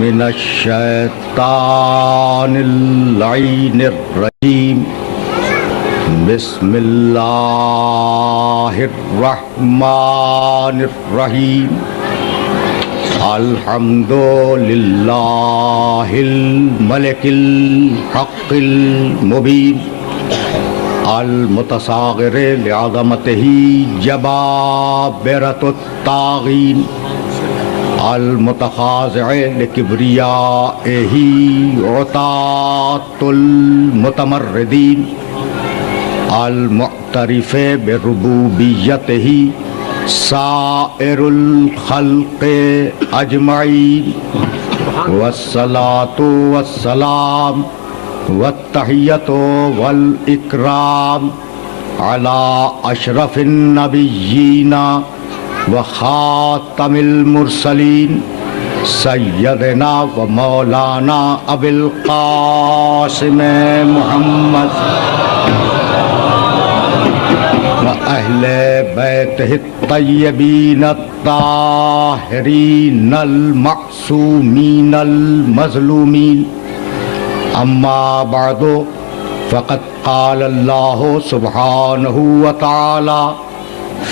मिनश्शैतानिर्रजीम बिस्मिल्लाहिर्रहमानिर्रहीम अल्हम्दुलिल्लाहिल मलिकिल हक़्क़िल मुबीन अल मुतसागिर लिअज़मतिही जबाबिरतुत तागीन अल मुतखाज़िअ लिकिब्रियाइही उतातुल मुतमर्रिदीन अल मुअतरिफ़ बिरुबूबियतिही साइरुल खल्क़े अजमईन वस्सलातु वस्सलाम वत्तहिय्यतु वल इकराम अला अशरफिन नबिय्यीना व खातमिल मुरसलीन सय्यदना व मौलाना अबिल क़ासिम मुहम्मद व अहले बैतिहि तय्यबीन ताहिरीन अल मअसूमीन अल मज़लूमीन अम्मा बअदु फ़क़द क़ाल अल्लाहु सुब्हानहु व तआला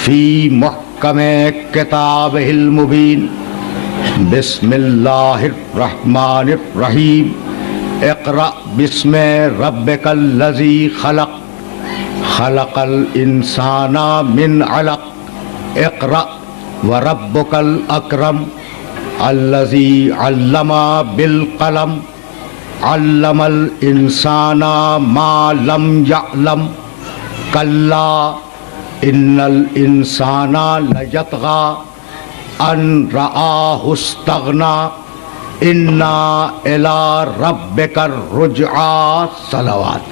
फ़ी मुहकमे किताबिहिल मुबीन बिस्मिल्लाहिर रहमानिर रहीम इक़रा बिस्मि रब्बिकल्लज़ी खलक़ खलक़ल इंसाना मिन अलक़ इक़रा व रब्बुकल अकरम अल्लज़ी अल्लमा बिल क़लम अल्लमल इंसाना मा लम यअलम कल्ला इन्नल इंसाना लयतग़ा अन रआहु इस्तग़ना इन्ना इला रब्बिकर रुजआ सलवात।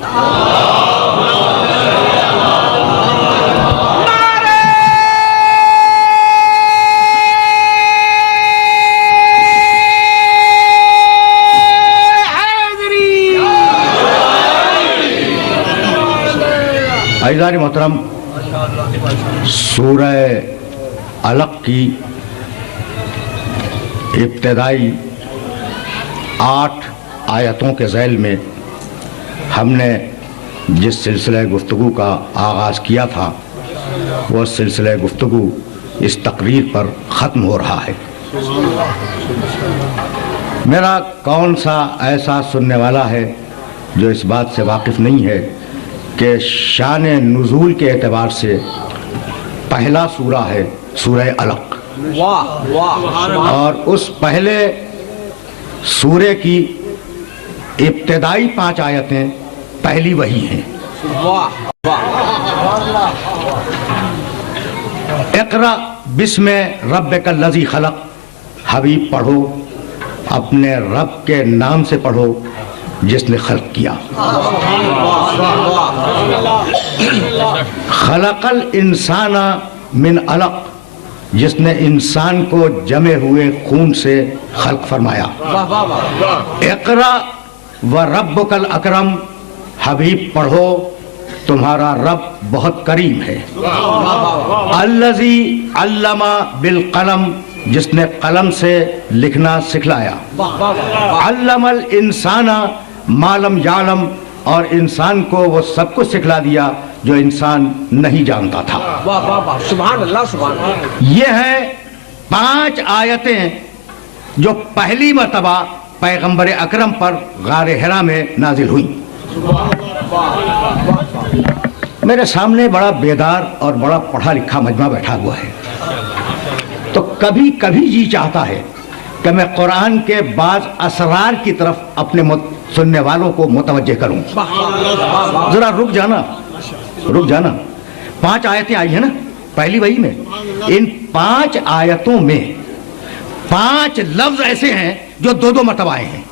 अज़ीज़ान मोहतरम, सूरह अलक़ की इब्तिदाई 8 आयतों के ज़ैल में हमने जिस सिलसिले गुफ्तगू का आगाज़ किया था वह सिलसिले गुफ्तगू इस तकरीर पर ख़त्म हो रहा है। मेरा कौन सा ऐसा सुनने वाला है जो इस बात से वाकिफ़ नहीं है कि शान नुज़ूल के एतबार से पहला सूरा है सूरह अलक़। और उस पहले सूरे की इब्तिदाई 5 आयतें पहली वही हैं। इक़रा बिस्मि रब्बिकल्लज़ी खलक़, हबीब पढ़ो अपने रब के नाम से पढ़ो जिसने खल्क़ किया। खलक़ल इंसाना मिन अलक़, जिसने इंसान को जमे हुए खून से खल्क़ फरमाया। इक़रा व रब्बुकल अकरम, हबीब पढ़ो तुम्हारा रब बहुत करीम है। अल्लज़ी अल्लमा बिल क़लम, जिसने कलम से लिखना सिखलाया। अल्लमल इंसाना मालम यालम, और इंसान को वो सब कुछ सिखला दिया जो इंसान नहीं जानता था। सुभान अल्लाह, सुभान अल्लाह। ये है 5 आयतें जो पहली मर्तबा पैगंबर अकरम पर गार हिरा में नाजिल हुई। मेरे सामने बड़ा बेदार और बड़ा पढ़ा लिखा मजमा बैठा हुआ है, तो कभी कभी जी चाहता है कि मैं कुरान के बाज़ असरार की तरफ अपने सुनने वालों को मुतवज्जे करूं। जरा रुक जाना 5 आयतें आई है ना पहली वही में। इन 5 आयतों में 5 लफ्ज ऐसे हैं जो 2-2 मरतबा आए हैं।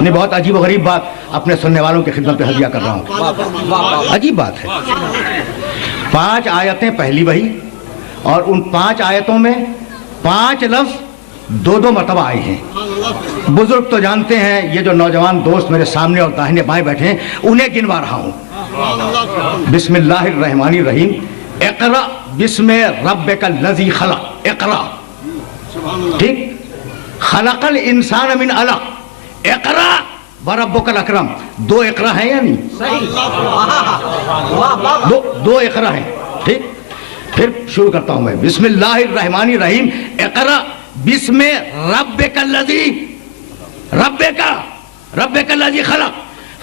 नहीं, बहुत अजीब और गरीब बात अपने सुनने वालों की खिदमत में हदिया कर रहा हूँ। अजीब बात है। 5 आयतें पहली वही, और उन 5 आयतों में 5 लफ्ज 2-2 मरतबा आए हैं। बुजुर्ग तो जानते हैं, ये जो नौजवान दोस्त मेरे सामने और दाहिने बाएं बैठे हैं उन्हें गिनवा रहा हूँ। बिस्मिल्लाहिर्रहमानिर्रहीम। इक़रा बिस्मे रब्बिकल लज़ी खलक, इक़रा। ठीक, खलकल इंसान मिन अलक, इक़रा व रब्बुकल अकरम। दो इक़रा हैं या नहीं? दो इक़रा हैं। ठीक, फिर शुरू करता हूं मैं। बिस्मिल्लाहिर्रहमानिर रहीम, इक़रा बिस्मे रब्बिकल लज़ी, रब्बिकल लज़ी खलक,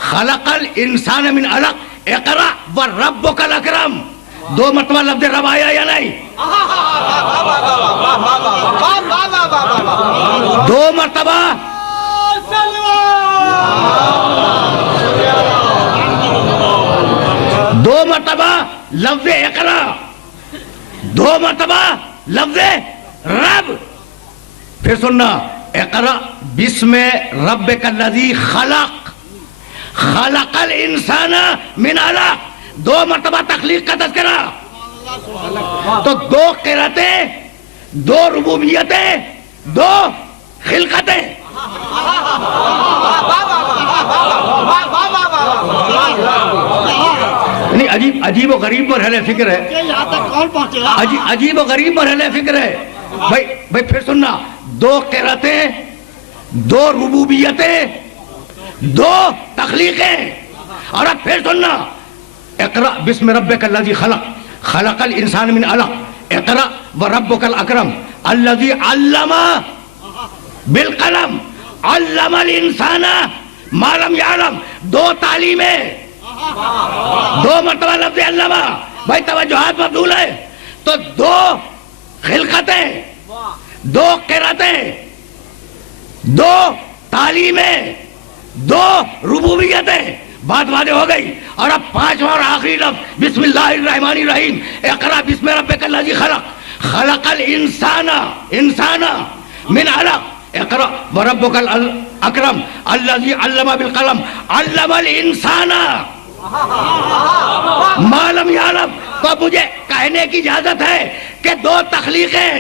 खलकल इंसान मिन अलक, इक़रा व रब्बुकल अकरम। दो मरतबा लफ्ज़ रब आया या नहीं? दो मरतबा। दो मरतबा लफ्ज़ इक़रा, दो मरतबा लफ्ज़ रब। फिर सुनना, इक़रा बिस्मे रब्बिकल लज़ी खलक, खलकल इंसान मिन अलक। दो मरतबा तख्लीक का तज़किरा। तो दो क़िरातें, दो रुबूबियतें, दो खिलकतें। नहीं, अजीब व गरीब मरहले फिक्र है। अजीब व गरीब मरहले फिक्र है। भाई फिर सुनना, दो क़िरातें, दो रुबूबियतें, दो तख्लीकें। और अब फिर सुनना, इक़रा बिस्मि रब्बिकल लज़ी खलक, खलकल इंसान मिन अलक, इक़रा व रब्बुकल अकरम अल्लज़ी अल्लमा बिल कलम, अल्लमल इंसाना मा लम यअलम। दो तालीमें, दो मरतबा लफ्ज़ अल्लमा। भाई तवज्जुहात मबदूल है। तो दो खिलकतें, दो क़िरातें, दो तालीमें, दो रुबूबियतें। बात वादे हो गई। और अब पांचवा और आखिरी लफ्ज़ बिस्मिल्लाहिर्रहमानिर्रहीम, इक़रा बिस्मि रब्बिकल लज़ी खलक, खलकल इंसाना मिन अलक, इक़रा व रब्बुकल अकरम अल्लज़ी अल्लमा बिल कलम, अल्लमल इंसाना मा लम यअलम। तो मुझे कहने की इजाजत है कि दो तख्लीकें,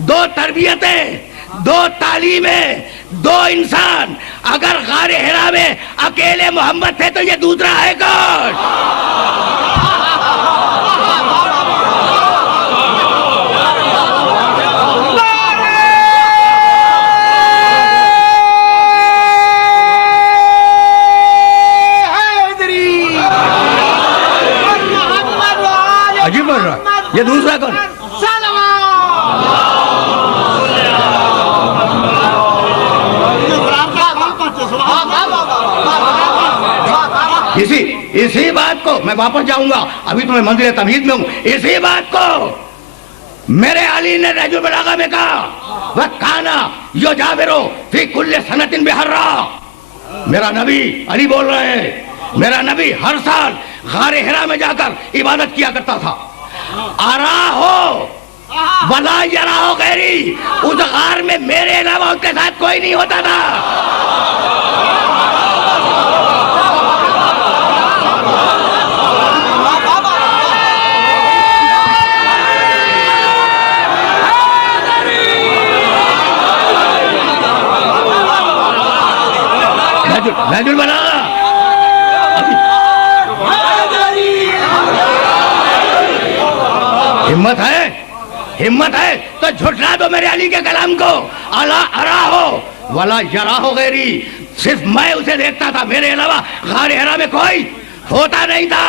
दो तरबियतें, दो तालीमें, दो इंसान। अगर गारे हिरा में अकेले मोहम्मद थे तो ये दूसरा है कौन? अजीब बोल रहा, ये दूसरा कौन? इसी बात को मैं वापस जाऊंगा, अभी तो मैं मंज़िल तमहीद में हूं। इसी बात को मेरे अली ने रहजुल बलागा में कहा, वह काना यो जाबिरो फी कुल्ले सनतिन बिहर्रा। मेरा नबी अली बोल रहे हैं, मेरा नबी हर साल गारे हिरा में जाकर इबादत किया करता था। आरा हो वला यरा हो गैरी, उस गार में मेरे अलावा उसके साथ कोई नहीं होता था। रहजुल बलागा हिम्मत है तो झुठला दो मेरे अली के कलाम को। अला अरा हो वला यरा हो गैरी, सिर्फ मैं उसे देखता था, मेरे अलावा गारे हिरा में कोई होता नहीं था।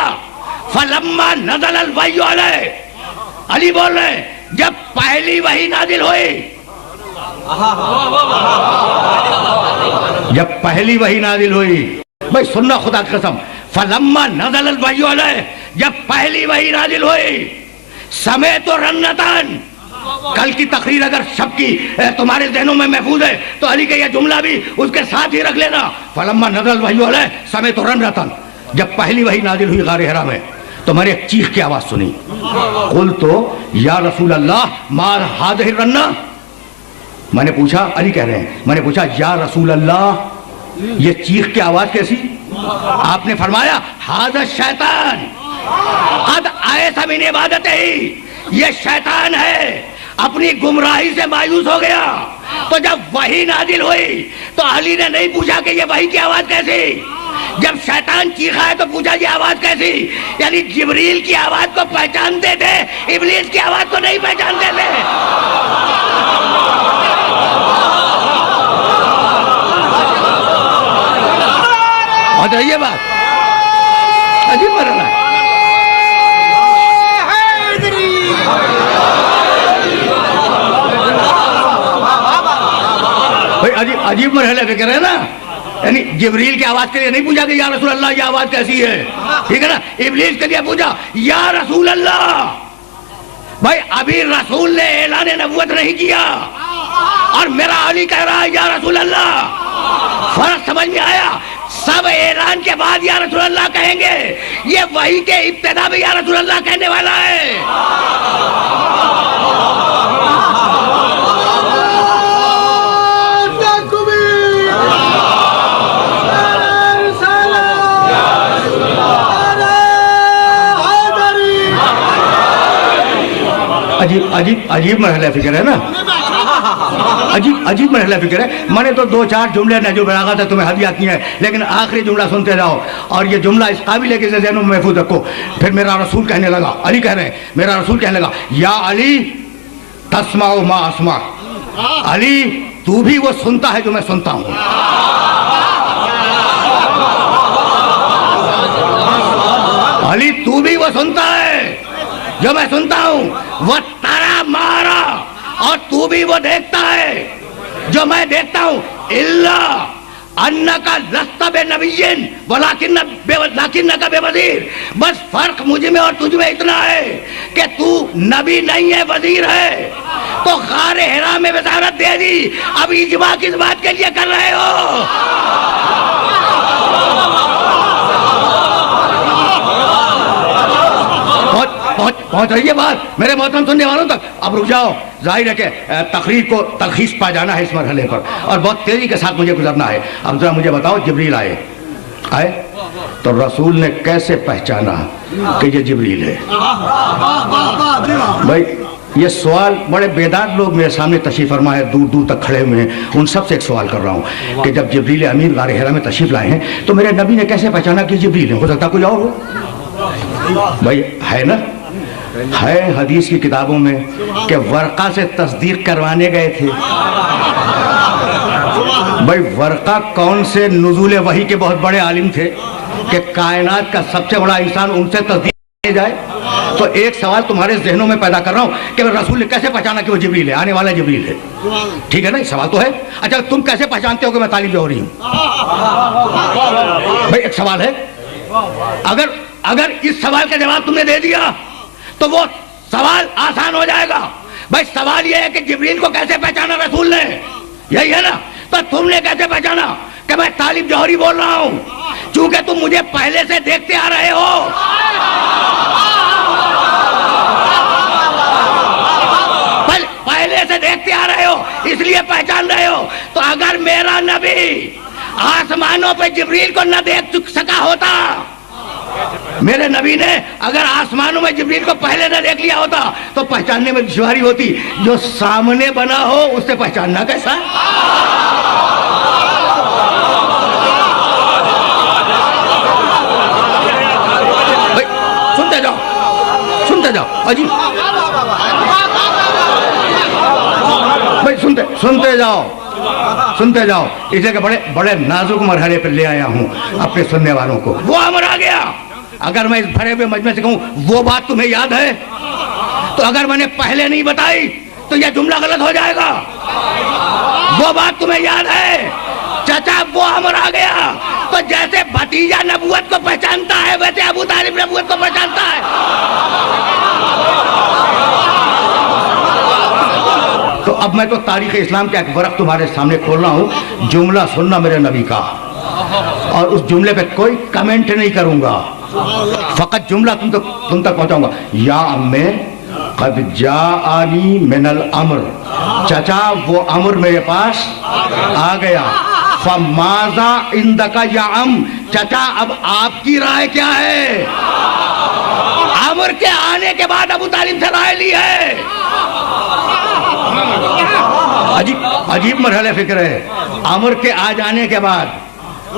फलम्मा नज़ल अल वही अलैह, अली बोल रहे जब पहली वही नाजिल हुई, जब पहली वही नाजिल हुई। भाई सुनना खुदा की कसम, फलम्मा नज़ल अल वही अलैह, जब पहली वही नाजिल हुई, समय तो रन्नतन। कल की तकरीर अगर सबकी तुम्हारे जहनों में महफूज है तो अली का यह जुमला भी उसके साथ ही रख लेना। फलम्मा नज़ल वही अलैह समय तो रन्नतन, जब पहली वही नाजिल हुई गारे हिरा में तो मैंने एक चीख की आवाज सुनी। कुल तो या रसूल अल्लाह मार हाज़िहि रन्ना। मैंने पूछा, अली कह रहे हैं, मैंने पूछा या रसूल अल्लाह ये चीख की आवाज कैसी? आपने फरमाया हाज़ा शैतान कद आयसा मिन इबादत ही, ये शैतान है, अपनी गुमराही से मायूस हो गया। तो जब वही नाजिल हुई तो अली ने नहीं पूछा कि ये वही की आवाज कैसी, जब शैतान चीखा है तो पूछा ये आवाज कैसी, यानी जिब्रील की आवाज को पहचानते थे, इब्लीस की आवाज को नहीं पहचानते थे। और ये बात अजीब मरना है। भाई अजीब मरहले फिक्र है ना, यानी जिब्रील की आवाज के लिए नहीं पूछा कि या रसूल अल्लाह ये आवाज कैसी है, ठीक है ना। इब्लीस के लिए पूछा या रसूल अल्लाह। भाई अभी रसूल ने ऐलान नबूवत नहीं किया और मेरा अली कह रहा है या रसूल अल्लाह। फर्क समझ में आया? सब ऐलान के बाद या रसूल अल्लाह कहेंगे, ये वही के इब्तिदा में या रसूल अल्लाह कहने वाला है। अजीब मरहला फिक्र है ना, अजीब मरहला फिक्र है। मैंने तो 2-4 जुमले नजो बलागत है तुम्हें हदिया किए हैं, लेकिन आखिरी जुमला सुनते जाओ और ये जुमला इस काबिल है कि इसे ज़हनों में महफूज रखो। फिर मेरा रसूल कहने लगा, अली कह रहे हैं, मेरा रसूल कहने लगा या अली तस्माओ मा अस्मा। अली तू भी वो सुनता है जो मैं सुनता हूं। अली तू भी वो सुनता है जो मैं सुनता हूं। वह तारा मारा और तू भी वो देखता है जो मैं देखता हूं। इल्ला अन्ना का लस्ता बे नबीयन वलाकिन का बेवजीर। बस फर्क मुझ में और तुझ में इतना है कि तू नबी नहीं है, वजीर है। तो गारे हिरा में वजारत दे दी, अब इजमा किस बात के लिए कर रहे हो? पहुंच रही है बात मेरे मोहतरम सुनने वालों तक। अब रुक जाओ, जाहिर है कि तकरीर को तलखीस पा जाना है इस मरहले पर और बहुत तेजी के साथ मुझे गुजरना है। अब जरा मुझे बताओ, जिब्रील आए तो रसूल ने कैसे पहचाना कि ये जिब्रील है? भाई ये सवाल बड़े बेदार लोग मेरे सामने तशरीफ फरमा है, दूर दूर तक खड़े हुए हैं, उन सब से एक सवाल कर रहा हूँ कि जब जिब्रील अमीन गारे हिरा में तशरीफ लाए हैं तो मेरे नबी ने कैसे पहचाना कि जिब्रील है? हो सकता कोई और हो। भाई है ना, है हदीस की किताबों में कि वर्का से तस्दीक करवाने गए थे। भाई वर्का कौन से नुज़ूल वही के बहुत बड़े आलिम थे कि कायनात का सबसे बड़ा इंसान उनसे तस्दीक करने जाए। तो एक सवाल तुम्हारे जहनों में पैदा कर रहा हूं कि रसूल ने कैसे पहचाना कि वो जिब्रील है, आने वाला जिब्रील है? ठीक है ना, सवाल तो है। अच्छा तुम कैसे पहचानते हो कि मैं तालीम जो हो रही हूं? भाई एक सवाल है, अगर इस सवाल का जवाब तुमने दे दिया तो वो सवाल आसान हो जाएगा। भाई सवाल ये है कि जिब्रील को कैसे पहचाना रसूल ने, यही है ना। तो तुमने कैसे पहचाना कि मैं तालिब जौहरी बोल रहा हूं? चूंकि तुम मुझे पहले से देखते आ रहे हो। पहले से देखते आ रहे हो इसलिए पहचान रहे हो। तो अगर मेरा नबी आसमानों पे जिब्रील को न देख सका होता, मेरे नबी ने अगर आसमानों में जिब्रील को पहले न देख लिया होता तो पहचानने में दुश्वारी होती। जो सामने बना हो उससे पहचानना कैसा? भाई सुनते जाओ अजी, भाई सुनते जाओ इसलिए कि बड़े नाजुक मरहले पर ले आया हूं अपने सुनने वालों को। वो अमर आ गया। अगर मैं इस भरे हुए मजमे से कहूं वो बात तुम्हें याद है, तो अगर मैंने पहले नहीं बताई तो यह जुमला गलत हो जाएगा। वो बात तुम्हें याद है, चाचा वो अमर आ गया। तो जैसे भतीजा नबूवत को पहचानता है वैसे अबू तालिब नबूवत को पहचानता है। तो अब मैं तो तारीख इस्लाम का एक वर्क तुम्हारे सामने खोल रहा हूं, जुमला सुनना मेरे नबी का, और उस जुमले पे कोई कमेंट नहीं करूंगा, फकत जुमला तुम तक पहुंचाऊंगा। या अम्मे कद जाआनी मिनल अम्र, चाचा वो अम्र मेरे पास आ गया। फमाजा इंदका या अम, चाचा अब आपकी राय क्या है? अम्र के आने के बाद अबू तालिब से राय ली है। अजीब मरहले फिक्र है। अम्र के आ जाने के बाद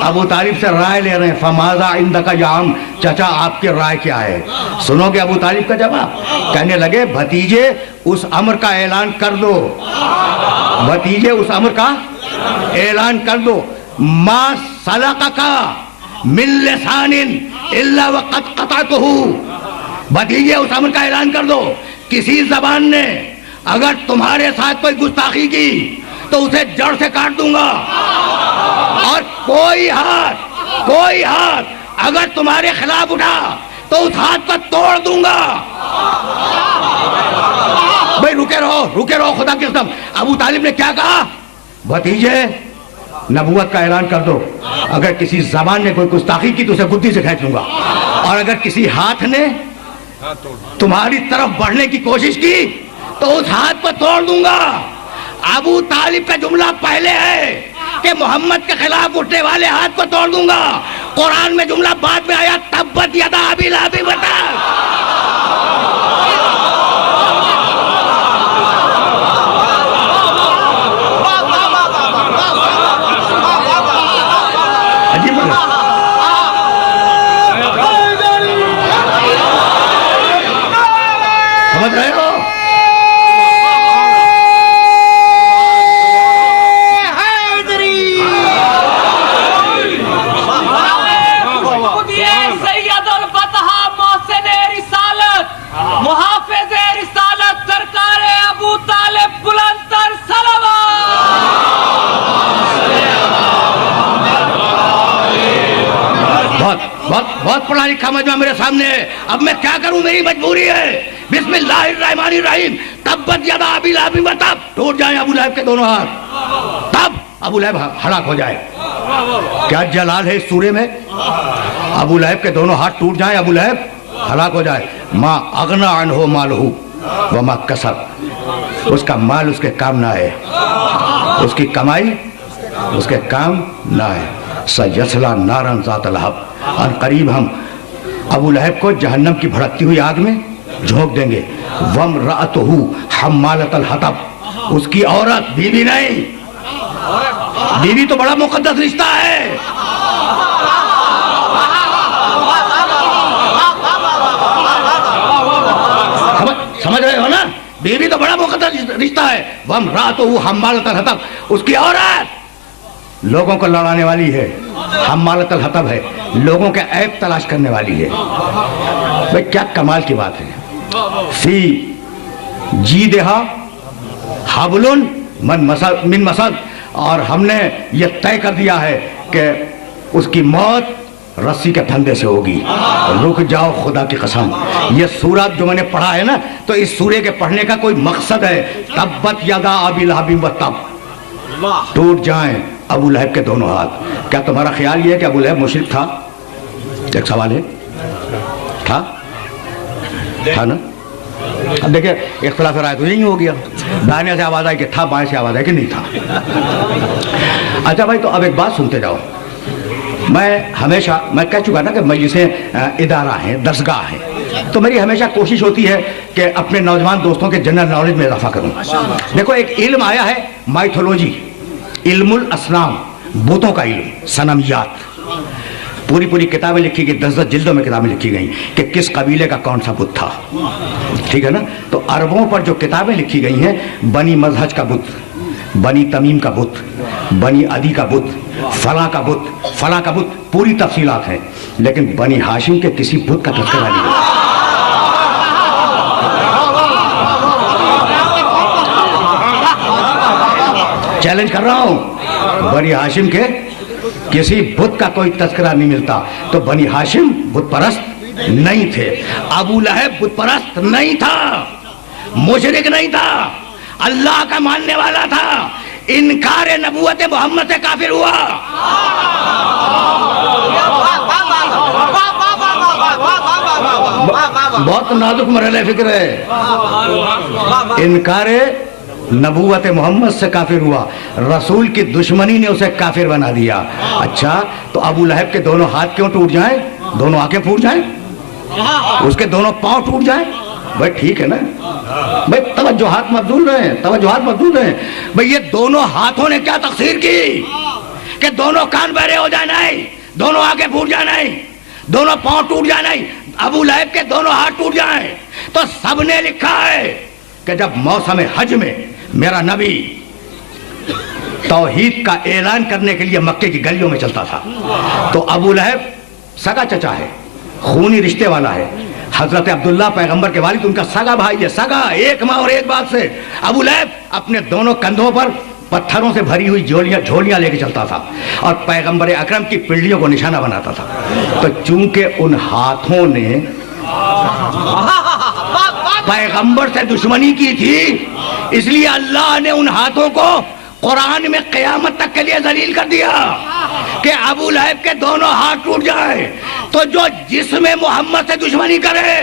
अबू तालिब से राय ले रहे हैं, फमाजा इंदका या अम, चाचा आपकी राय क्या है? सुनोगे अबू तालिब का जवाब? कहने लगे भतीजे उस अमर का ऐलान कर दो, भतीजे उस अमर का ऐलान कर दो, मा सलका मिन लिसानिन इल्ला वक़द क़तअतहु, भतीजे उस अमर का ऐलान कर दो, किसी जबान ने अगर तुम्हारे साथ कोई गुस्ताखी की तो उसे जड़ से काट दूंगा, और कोई हाथ अगर तुम्हारे खिलाफ उठा तो उस हाथ को तोड़ दूंगा। भाई रुके रहो खुदा की कसम। अबू तालिब ने क्या कहा? भतीजे नबूवत का ऐलान कर दो, अगर किसी जबान ने कोई गुस्ताखी की तो उसे बुद्धि से खींच लूंगा, और अगर किसी हाथ ने तुम्हारी तरफ बढ़ने की कोशिश की तो उस हाथ को तोड़ दूंगा। अबू तालिब का जुमला पहले है कि मोहम्मद के खिलाफ उठने वाले हाथ को तोड़ दूंगा, कुरान में जुमला बाद में आया, तब्बत यदा अबी लहब वतब। समझ रहे हो? बहुत पढ़ा लिखा मजमा मेरे सामने है, अब मैं क्या करूं, मेरी मजबूरी है। बिस्मिल्लाहिर्रहमानिर्रहीम, तब्बत यदा अबी लहब वतब, टूट जाए अबू लहब के दोनों हाथ, तब अबू लहब हलाक हो जाए। क्या जलाल है इस सूरे में? अबू लहब के दोनों हाथ टूट जाए, अबू लहब हलाक हो जाए। मा अगना अन्हु मालहु व मा कसब, उसका माल उसके काम ना है, उसकी कमाई उसके काम ना है। सयस्ला नारन ज़ात लहब, और करीब हम अबू लहब को जहन्नम की भड़कती हुई आग में झोंक देंगे। वम रातहु हम्मालतल हतब, उसकी औरत, बीवी नहीं, बीवी तो बड़ा मुकद्दस रिश्ता है। समझ रहे हो ना? बीवी तो बड़ा मुकद्दस रिश्ता है। वम रातहु हम्मालतल हतब, उसकी औरत लोगों को लड़ाने वाली है, हम्मालतल हतब है, लोगों के ऐब तलाश करने वाली है। भाई क्या कमाल की बात है। फी जी देहा हबलुन मिन मसद, और हमने ये तय कर दिया है कि उसकी मौत रस्सी के फंदे से होगी। रुक जाओ खुदा की कसम, ये सूरत जो मैंने पढ़ा है ना, तो इस सूरे के पढ़ने का कोई मकसद है। तब्बत यदा अबी लहब वतब, टूट जाएं अबू लहब के दोनों हाथ। क्या तुम्हारा ख्याल ये है कि अबू लहब मुशरिक था? एक सवाल है, था ना? अब देखिए इख्तिलाफ राय तो यही हो गया, दाहिने से आवाज आई कि था, बाएं से आवाज आई कि नहीं था। अच्छा भाई, तो अब एक बात सुनते जाओ। मैं कह चुका ना कि मजलिसें इदारा हैं, दरसगाह हैं, तो मेरी हमेशा कोशिश होती है कि अपने नौजवान दोस्तों के जनरल नॉलेज में इजाफा करूं। देखो एक इल्म आया है माइथोलॉजी, इल्मुल असनाम, बूतों का इल्म, सनमियात। पूरी किताबें लिखी गई, 10-10 जिल्दों में किताबें लिखी गई कि किस कबीले का कौन सा बुत था, ठीक है ना? तो अरबों पर जो किताबें लिखी गई हैं, बनी मजहज का बुत, बनी तमीम का बुत, बनी अदी का बुत, फला का बुत, फला का बुत, पूरी तफसीलात हैं, लेकिन बनी हाशिम के किसी बुत का तज़किरा नहीं है। चैलेंज कर रहा हूं, बनी हाशिम के किसी बुत का कोई तज़किरा नहीं मिलता। तो बनी हाशिम बुत परस्त नहीं थे, अबू लहब बुत परस्त नहीं था, मुशरिक नहीं था, अल्लाह का मानने वाला था। इनकार नबूवत मोहम्मद से काफिर हुआ। बहुत नाजुक मरहले फिक्र है। इनकार नबूवत मोहम्मद से काफिर हुआ, रसूल की दुश्मनी ने उसे काफिर बना दिया। अच्छा, तो अबू लहब के दोनों हाथ क्यों टूट जाएं, दोनों आंखें फूट जाएं, उसके दोनों पांव टूट जाएं? भाई ठीक है ना भाई, तवज्जुहात मबदूल रहे, तवज्जुहात मबदूल रहे। भाई ये दोनों हाथों ने क्या तकसीर की कि दोनों कान बहरे हो जाए नहीं, दोनों आंखें फूट जाए नहीं, दोनों पांव टूट जाए नहीं, अबू लहब के दोनों हाथ टूट जाएं। तो सबने लिखा है कि जब मौसम हज में मेरा नबी तौहीद का ऐलान करने के लिए मक्के की गलियों में चलता था, तो अबू लहब सगा चचा है, खूनी रिश्ते वाला है। हजरत अब्दुल्ला पैगंबर के वालिद उनका सगा भाई है, सगा, एक माँ और एक बाप से। अबू लहब अपने दोनों कंधों पर पत्थरों से भरी हुई झोलियां लेके चलता था और पैगंबर अकरम की पिंडलियों को निशाना बनाता था। तो चूंकि उन हाथों ने पैगंबर से दुश्मनी की थी, इसलिए अल्लाह ने उन हाथों को कुरान में क़यामत तक के लिए जलील कर दिया कि अबू लहब के दोनों हाथ टूट जाए। तो जो जिसमें मोहम्मद से दुश्मनी करे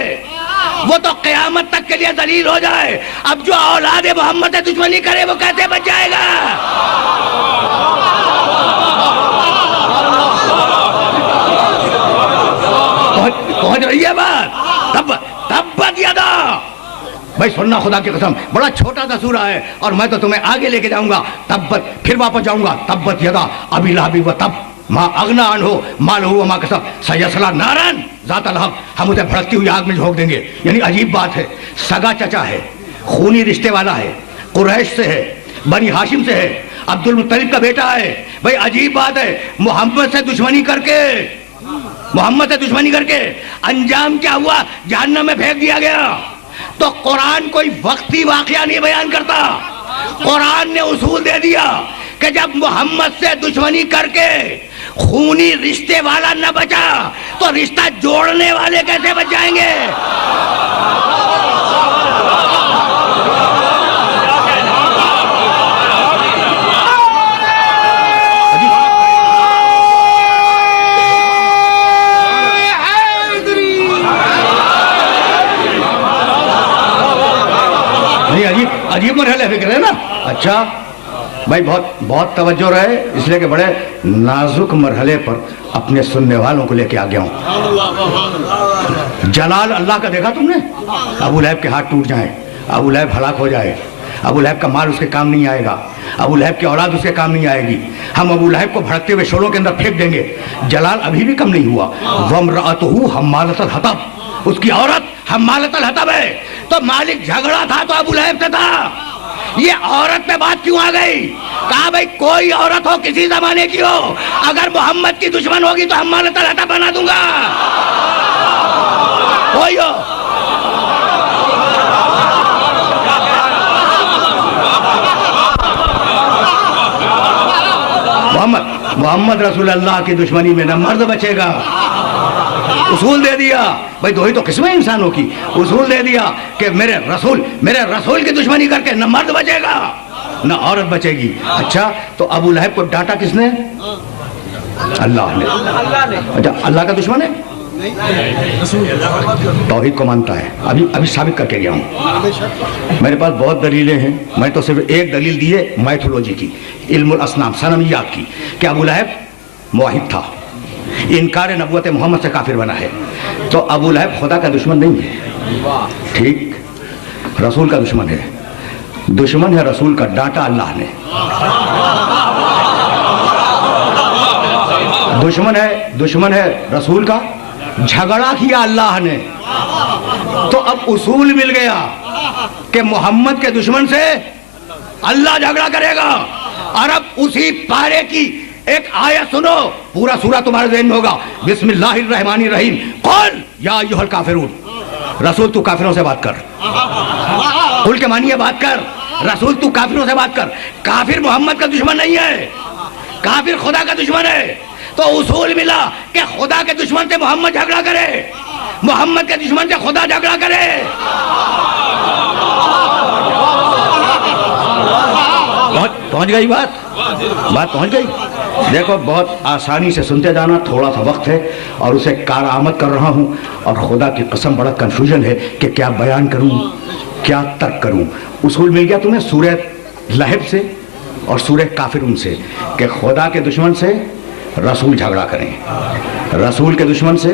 वो तो क़यामत तक के लिए जलील हो जाए। अब जो औलाद मोहम्मद से दुश्मनी करे वो कैसे बच जाएगा? पहुंच रही है बात? तब्बत यदा, भाई सुनना खुदा की कसम, बड़ा छोटा सा सूरा है और मैं तो तुम्हें आगे लेके जाऊंगा। तब्बत, फिर वापस जाऊंगा। तब्बत यदा अबी लहब व तब माँ अगना अनहु मालहु व मा कसब सयस्ला नारन ज़ात लहब। हम उसे भड़कती हुई आग में झोंक देंगे। यानी अजीब बात है, सगा चचा है, खूनी रिश्ते वाला है, कुरैश से है, बनी हाशिम से है, अब्दुल मुत्तलिब का बेटा है। भाई अजीब बात है, मोहम्मद से दुश्मनी करके अंजाम क्या हुआ? जहन्नम में फेंक दिया गया। तो कुरान कोई वक्ती वाकया नहीं बयान करता, कुरान ने उसूल दे दिया कि जब मोहम्मद से दुश्मनी करके खूनी रिश्ते वाला न बचा तो रिश्ता जोड़ने वाले कैसे बच जाएंगे? अजीब मरहले फिक्र है ना। अच्छा भाई, बहुत तवज्जो रहे, इसलिए कि बड़े नाजुक मरहले पर अपने सुनने वालों को लेके आ गया हूं। जलाल अल्लाह का देखा तुमने? अबू लहब के हाथ टूट जाएं, अबू लहब हलाक हो जाए, अबू लहब का माल उसके काम नहीं आएगा, अबू लहब की औलाद उसके काम नहीं आएगी, हम अबू लहब को भड़कते हुए शोलों के अंदर फेंक देंगे। जलाल अभी भी कम नहीं हुआ। वम्रअतुहु हम्मालतल हतब, उसकी औरत हम्मालतल हतब है। तो मालिक झगड़ा था तो अबू लहब से था, ये औरत पे बात क्यों आ गई? कहा भाई कोई औरत हो, किसी जमाने की हो, अगर मोहम्मद की दुश्मन होगी तो हम्मालतल हतब बना दूंगा। कोई हो मोहम्मद रसूल अल्लाह की दुश्मनी में न मर्द बचेगा। उसूल दे दिया भाई, दो ही तो किस्में इंसानों की। उसूल दे दिया कि मेरे रसूल की दुश्मनी करके न मर्द बचेगा न औरत बचेगी। अच्छा, तो अबू लहब को डांटा किसने? अल्लाह ने। अच्छा, अल्लाह का दुश्मन है? तौहीद को मानता है। अभी साबित करके गया हूं। मेरे पास बहुत दलीलें हैं, मैं तो सिर्फ एक दलील दी है मैथोलॉजी की, इल्मुल असनाम, सनमियात की, कि अबू लहब मुवाहिद था, इनकार नबूवत मोहम्मद से काफिर बना है। तो अबू लहब खुदा का दुश्मन नहीं है, ठीक, रसूल का दुश्मन है। दुश्मन है रसूल का, डांटा अल्लाह ने। दुश्मन है रसूल का, झगड़ा किया अल्लाह ने। तो अब उसूल मिल गया कि मोहम्मद के दुश्मन से अल्लाह झगड़ा करेगा। और अब उसी पारे की एक आयत सुनो, पूरा सूरा तुम्हारे ज़हन में होगा। बिस्मिल्लाहिर्रहमानिर्रहीम, कुल या अय्युहल काफिरून। रसूल तू काफिरों से बात कर, कुल के मानिए बात कर। रसूल तू काफिरों से बात कर। काफिर मोहम्मद का दुश्मन नहीं है, काफिर खुदा का दुश्मन है। तो उसूल मिला कि खुदा के दुश्मन से मोहम्मद झगड़ा करे, मोहम्मद के दुश्मन से खुदा झगड़ा करे। पहुंच गई बात पहुंच गई। देखो, बहुत आसानी से सुनते जाना, थोड़ा सा वक्त है और उसे कारआमद कर रहा हूं। और खुदा की कसम बड़ा कंफ्यूजन है कि क्या बयान करूं, क्या तर्क करूं। उसूल मिल गया तुम्हें सूरह लहब से और सूरह काफिरून से कि खुदा के दुश्मन से रसूल झगड़ा करें, रसूल के दुश्मन से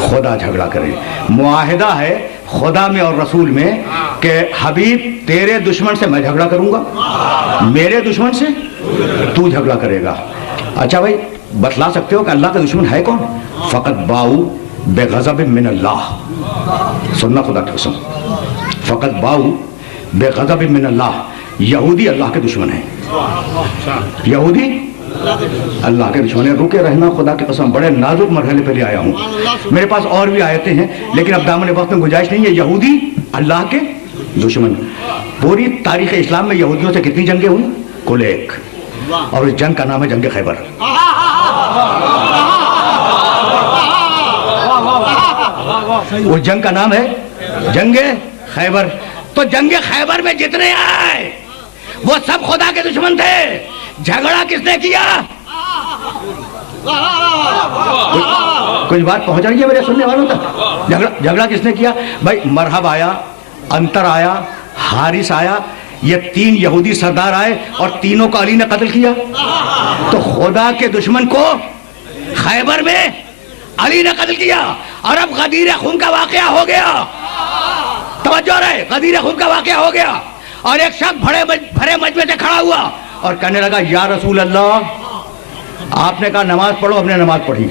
खुदा झगड़ा करें। मुआहिदा है खुदा में और रसूल में कि हबीब तेरे दुश्मन से मैं झगड़ा करूंगा, मेरे दुश्मन से तू झगड़ा करेगा। अच्छा भाई, बतला सकते हो कि अल्लाह का दुश्मन है कौन? फ़क़त बाऊ बेग़ज़ब मिन अल्लाह। सुनना खुदा की कसम, फ़क़त बाऊ बेग़ज़ब मिन अल्लाह। यहूदी अल्लाह के दुश्मन है, यहूदी अल्लाह के दुश्मन है। रुके रहना खुदा की कसम, बड़े नाजुक मरहले पे ले आया हूँ। मेरे पास और भी आयतें हैं लेकिन अब दामन वक्त में गुंजाइश नहीं है। यहूदी अल्लाह के दुश्मन। पूरी तारीख इस्लाम में यहूदियों से कितनी जंगें हुई? कुल एक, और इस जंग का नाम है जंग खैबर। उस जंग का नाम है जंग खैबर। तो जंग खैबर में जितने आए वो सब खुदा के दुश्मन थे। झगड़ा किसने किया? कुछ बात पहुंच रही है मेरे सुनने वालों तक? झगड़ा किसने किया भाई? मरहब आया, अंतर आया, हारिस आया, ये तीन यहूदी सरदार आए और तीनों को अली ने कत्ल किया। तो खुदा के दुश्मन को खैबर में अली ने कत्ल किया। और अब गदीर खून का वाकया हो गया। तवज्जो रहे, गदीर खून का वाकया हो गया और एक शख्स भरे मजमे से खड़ा हुआ और कहने लगा, या रसूल अल्लाह, आपने कहा नमाज पढ़ो, हमने नमाज पढ़ी।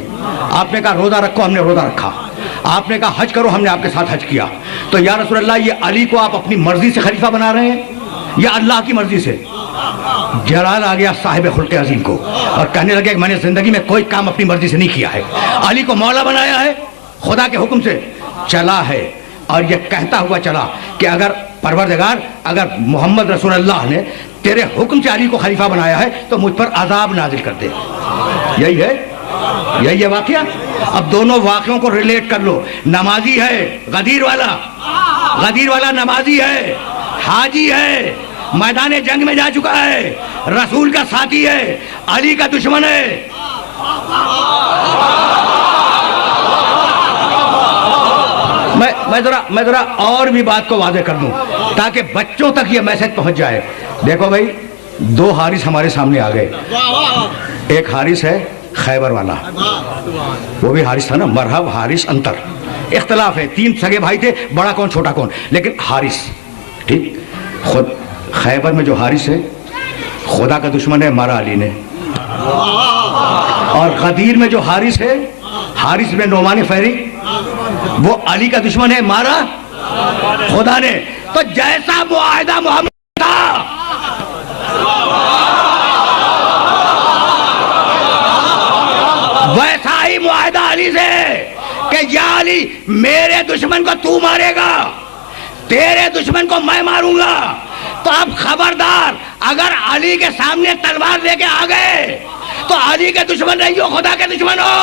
आपने कहा रोजा रखो, हमने रोजा रखा। आपने कहा हज करो, हमने आपके साथ हज किया। तो या रसूल अल्लाह, ये अली को आप अपनी मर्जी से खलीफा बना रहे हैं या अल्लाह की मर्जी से? जलाल आ गया साहिब खुल्क़े अज़ीम को और कहने लगे कि मैंने जिंदगी में कोई काम अपनी मर्जी से नहीं किया है। अली को मौला बनाया है, खुदा के हुक्म से चला है। और ये कहता हुआ चला कि अगर परवरदिगार, अगर मोहम्मद रसूलुल्लाह ने तेरे हुक्म से अली को खलीफा बनाया है तो मुझ पर अजाब नाजिल कर दे। यही है वाकया। अब दोनों वाकयों को रिलेट कर लो। नमाजी है गदीर वाला नमाजी है, हाजी है, मैदान जंग में जा चुका है, रसूल का साथी है, अली का दुश्मन है। मैं जरा और भी बात को वाज़ेह कर दूं ताकि बच्चों तक ये मैसेज पहुंच जाए। देखो भाई, दो हारिस हमारे सामने आ गए। एक हारिस है खैबर वाला, वो भी हारिस था ना, मरहब हारिस अंतर। इख्तलाफ है, तीन सगे भाई थे, बड़ा कौन छोटा कौन, लेकिन हारिस ठीक। खुद खैबर में जो हारिस है खुदा का दुश्मन है, मारा अली ने। और गदीर में जो हारिस है, हारिस में नोमान फहरी, वो अली का दुश्मन है, मारा खुदा ने। तो जैसा मुआहदा मोहम्मद था, वैसा ही मुआहदा अली से कि या अली, मेरे दुश्मन को तू मारेगा, तेरे दुश्मन को मैं मारूंगा। तो अब खबरदार, अगर अली के सामने तलवार लेके आ गए तो अली के दुश्मन नहीं हो, खुदा के दुश्मन हो।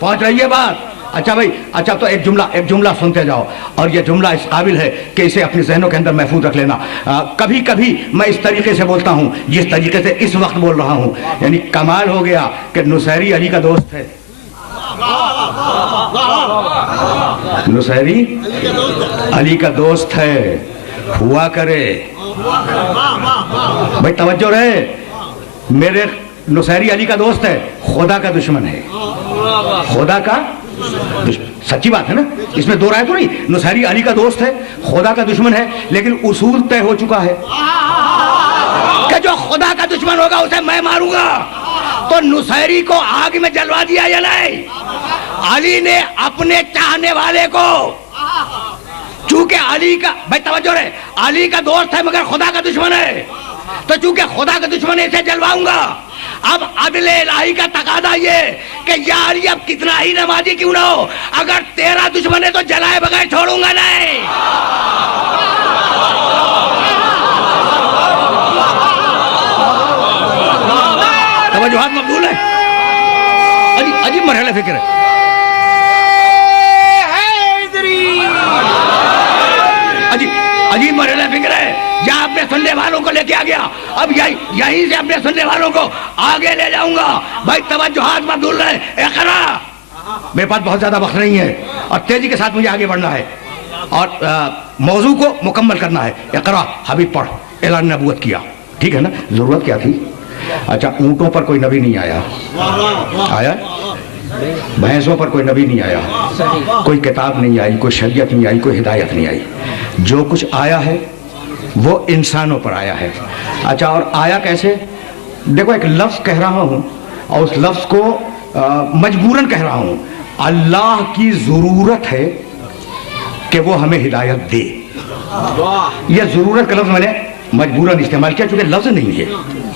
पहुंच रही है बात? अच्छा भाई, अच्छा तो एक जुमला सुनते जाओ और ये जुमला इस काबिल है कि इसे अपने जहनों के अंदर महफूज रख लेना। कभी कभी मैं इस तरीके से बोलता हूँ जिस तरीके से इस वक्त बोल रहा हूँ। यानी कमाल हो गया कि नुसैरी अली का दोस्त है। नुसैरी अली का दोस्त है, हुआ करे भाई, तवज्जो रहे। मेरे नुसैरी अली का दोस्त है, खुदा का दुश्मन है, खुदा का सच्ची बात है ना, इसमें दो राय तो नहीं। नुसैरी अली का दोस्त है, खुदा का दुश्मन है, लेकिन उसूल तय हो चुका है कि जो खुदा का दुश्मन होगा उसे मैं मारूंगा। तो नुसैरी को आग में जलवा दिया या नहीं? अली ने अपने चाहने वाले को, चूंकि अली का, भाई तवज्जो रहे, अली का दोस्त है मगर खुदा का दुश्मन है, तो चूंकि खुदा का दुश्मन है इसे जलवाऊंगा। अब अदले इलाही का तकादा ये कि यार ये अब कितना ही नमाजी क्यों ना हो, अगर तेरा दुश्मन है तो जलाए बगैर छोड़ूंगा नहीं। तवज्जुहात मकबूल है। अजीब मरहला फिक्र है। अजीब मरहला फिक्र है। जहाँ अपने सुनने वालों को लेके आ गया, अब यहीं से अपने सुनने वालों को आगे ले जाऊंगा। भाई तवज्जुहात मकबूल रहे। इक़रा, मेरे पास बहुत ज्यादा वक्त नहीं है और तेजी के साथ मुझे आगे बढ़ना है और मौजू को मुकम्मल करना है। इक़रा, हबीब पढ़, ऐलान नबूवत किया, ठीक है ना? जरूरत क्या थी? अच्छा, ऊंटों पर कोई नबी नहीं आया? भैंसों पर कोई नबी नहीं आया, कोई किताब नहीं आई, कोई शरीयत नहीं आई, कोई हिदायत नहीं आई। जो कुछ आया है वो इंसानों पर आया है। अच्छा, और आया कैसे? देखो, एक लफ्ज कह रहा हूं और उस लफ्ज को मजबूरन कह रहा हूं। अल्लाह की जरूरत है कि वो हमें हिदायत दे। यह जरूरत का लफ्ज मैंने मजबूरन इस्तेमाल किया क्योंकि लफ्ज नहीं है।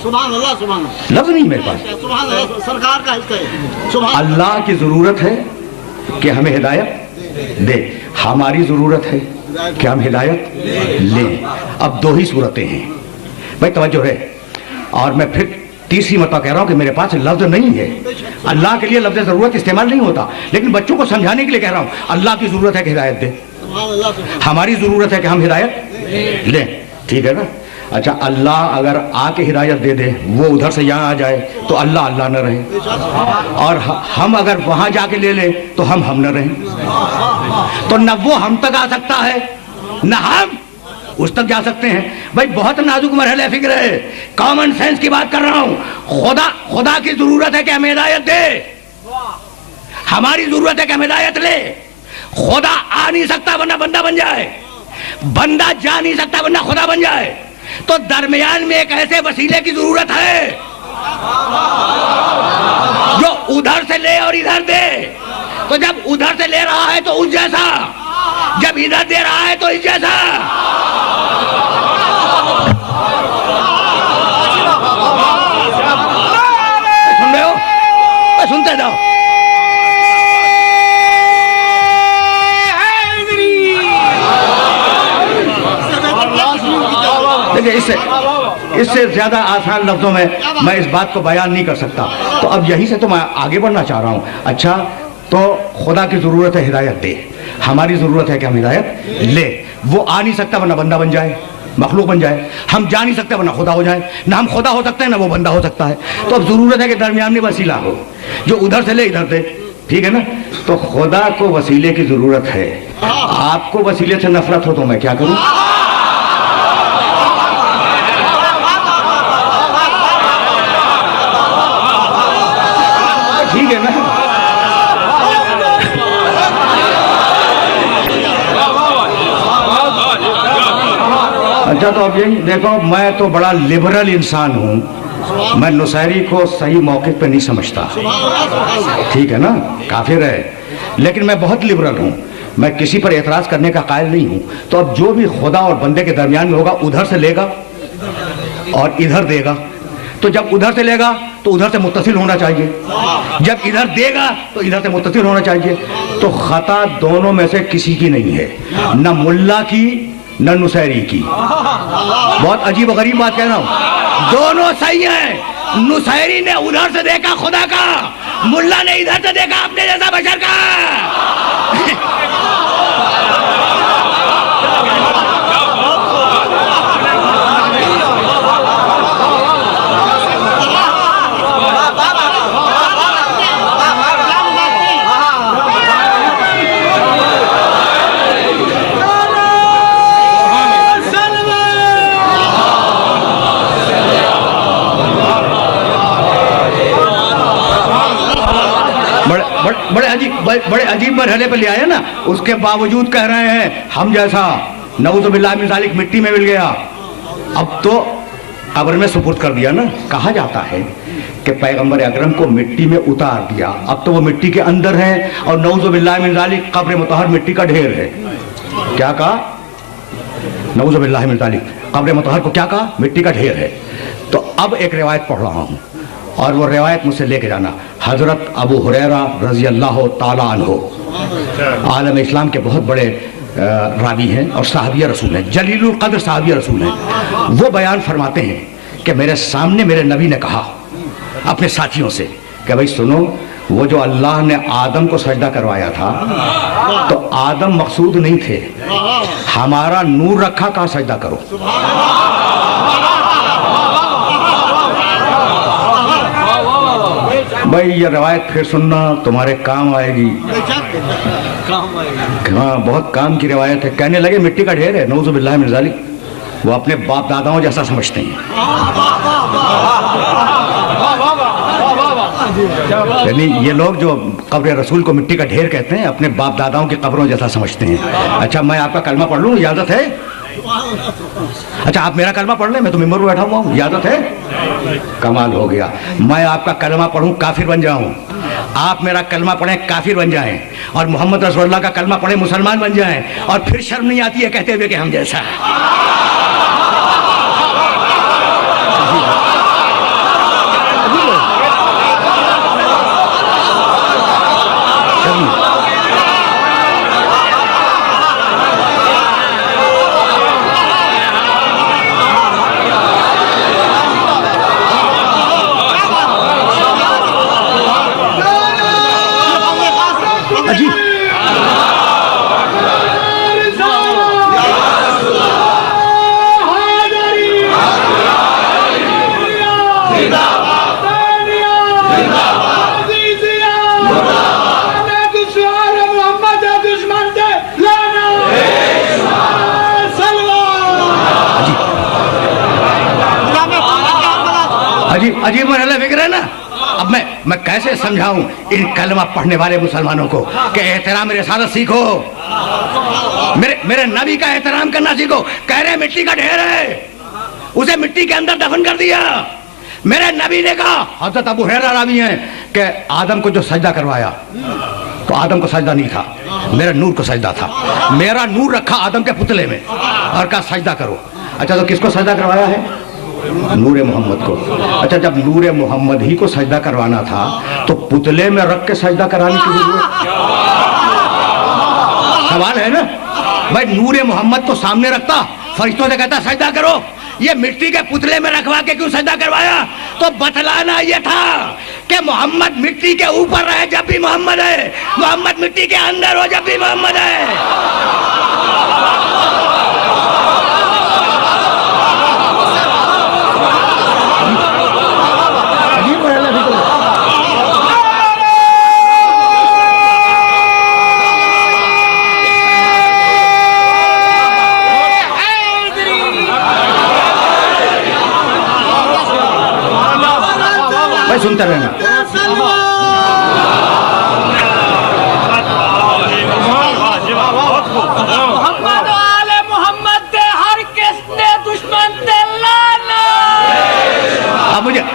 सुभान अल्लाह, सुभान अल्लाह। लफ्ज नहीं मेरे पास। सुभान अल्लाह, सरकार का हिस्सा है। सुभान अल्लाह की जरूरत है कि हमें हिदायत दे, हमारी जरूरत है कि हम हिदायत लें। अब दो ही सूरतें हैं भाई, तवज्जो है। और मैं फिर तीसरी मरतबा कह रहा हूं कि मेरे पास लफ्ज नहीं है। अल्लाह के लिए लफ्ज जरूरत इस्तेमाल नहीं होता, लेकिन बच्चों को समझाने के लिए कह रहा हूं। अल्लाह की जरूरत है कि हिदायत दे, हमारी जरूरत है कि हम हिदायत लें। ठीक है ना? अच्छा, अल्लाह अगर आके हिदायत दे दे, वो उधर से यहाँ आ जाए तो अल्लाह अल्लाह न रहे, और हम अगर वहां जाके ले ले तो हम न रहें। तो न वो हम तक आ सकता है न हम उस तक जा सकते हैं। भाई बहुत नाजुक मरहले फिक्र है, कॉमन सेंस की बात कर रहा हूं। खुदा की जरूरत है कि हमें हिदायत दे, हमारी जरूरत है कि हम हिदायत ले। खुदा आ नहीं सकता वरना बंदा बन जाए, बंदा जा नहीं सकता वरना खुदा बन जाए। तो दरमियान में एक ऐसे वसीले की जरूरत है जो उधर से ले और इधर दे। तो जब उधर से ले रहा है तो उस जैसा, जब इधर दे रहा है तो इस जैसा। सुन रहे हो? सुनते जाओ। देखिए, इससे ज्यादा आसान लफ्जों में मैं इस बात को बयान नहीं कर सकता। तो अब यही से तो मैं आगे बढ़ना चाह रहा हूं। अच्छा, तो खुदा की जरूरत है हिदायत दे, हमारी जरूरत है कि हम हिदायत ले। वो आ नहीं सकता वरना बंदा बन जाए, मखलूक बन जाए। हम जा नहीं सकते वरना खुदा हो जाए। ना हम खुदा हो सकते हैं ना वो बंदा हो सकता है। तो अब जरूरत है कि दरमियान में वसीला हो जो उधर से ले इधर दे। ठीक है ना? तो खुदा को वसीले की जरूरत है। आपको वसीले से नफरत हो तो मैं क्या करूं? ठीक है ना? अच्छा, तो अब यही देखो, मैं तो बड़ा लिबरल इंसान हूं, मैं नुसैरी को सही मौके पे नहीं समझता। ठीक है ना? काफिर है, लेकिन मैं बहुत लिबरल हूं, मैं किसी पर एतराज करने का कायल नहीं हूं। तो अब जो भी खुदा और बंदे के दरमियान में होगा, उधर से लेगा और इधर देगा। तो जब उधर से लेगा तो उधर से मुत्तसिल होना चाहिए, जब इधर देगा तो इधर से मुत्तसिल होना चाहिए। तो खता दोनों में से किसी की नहीं है, न मुल्ला की न नुसैरी की। बहुत अजीब और गरीब बात कह रहा हूं, दोनों सही हैं। नुसैरी ने उधर से देखा खुदा का, मुल्ला ने इधर से देखा अपने जैसा बशर का। बड़े अजीब मरहले पे ले आए ना, उसके बावजूद कह रहे हैं हम जैसा नऊज़ बिल्लाह मिन ज़ालिक मिट्टी में मिल गया। अब तो कब्र में सुपुर्द कर दिया ना। कहा जाता है कि पैगंबर अकरम को मिट्टी में उतार दिया, अब तो वो मिट्टी के अंदर है और नऊज़ बिल्लाह मिन ज़ालिक कब्र मुतहर मिट्टी का ढेर है। क्या कहा? नऊज़ बिल्लाह मिन ज़ालिक कब्र मुतहर को क्या कहा? मिट्टी का ढेर है। तो अब एक रिवायत पढ़ रहा हूँ और वो रिवायत मुझसे लेके जाना। हजरत अबू हुरैरा रज़ी अल्लाह ताला अन्हु आलम इस्लाम के बहुत बड़े रावी हैं और साहबिया रसूल हैं, जलीलुल क़द्र साहबिया रसूल हैं। वो बयान फरमाते हैं कि मेरे सामने मेरे नबी ने कहा अपने साथियों से कि भाई सुनो, वो जो अल्लाह ने आदम को सजदा करवाया था तो आदम मकसूद नहीं थे, हमारा नूर रखा, कहा सजदा करो। भाई ये रवायत फिर सुनना, तुम्हारे काम आएगी। हाँ, बहुत काम की रवायत है। कहने लगे मिट्टी का ढेर है, नऊज़ु बिल्लाह मिन ज़ालिक। वो अपने बाप दादाओं जैसा समझते हैं। यानी ये लोग जो कब्र रसूल को मिट्टी का ढेर कहते हैं, अपने बाप दादाओं की कब्रों जैसा समझते हैं। अच्छा, मैं आपका कलमा पढ़ लूँ, इजाजत है? अच्छा, आप मेरा कलमा पढ़ लें, मैं तो मिंबर में बैठा हुआ हूँ, इजाजत है? कमाल हो गया। मैं आपका कलमा पढ़ूं, काफिर बन जाऊं, आप मेरा कलमा पढ़ें, काफिर बन जाएं, और मोहम्मद रसूलुल्लाह का कलमा पढ़ें, मुसलमान बन जाएं, और फिर शर्म नहीं आती है कहते हुए कि हम जैसा। अजी अजीब मरहला फिक्र है ना। अब मैं कैसे समझाऊं इन कलमा पढ़ने वाले मुसलमानों को कि एहतराम रिसालत सीखो, मेरे नबी का एहतराम करना सीखो। कह रहे मिट्टी का ढेर है, उसे मिट्टी के अंदर दफन कर दिया। मेरे नबी ने कहा, हज़रत अबू हुरैरा रावी हैं, कि आदम को जो सजदा करवाया तो आदम को सजदा नहीं था, मेरा नूर को सजदा था। मेरा नूर रखा आदम के पुतले में और कहा सजदा करो। अच्छा, तो किसको सजदा करवाया है? नूरे मोहम्मद को। अच्छा, जब नूरे मोहम्मद ही को सजदा करवाना था तो पुतले में रख के सजदा कराने की जरूरत? सवाल है ना भाई। नूरे मोहम्मद को सामने रखता, फरिश्तों से कहता सजदा करो, ये मिट्टी के पुतले में रखवा के क्यों सजदा करवाया? तो बतलाना ये था कि मोहम्मद मिट्टी के ऊपर रहे जब भी मोहम्मद है, मोहम्मद मिट्टी के अंदर हो जब भी मोहम्मद है। सुनते रहना।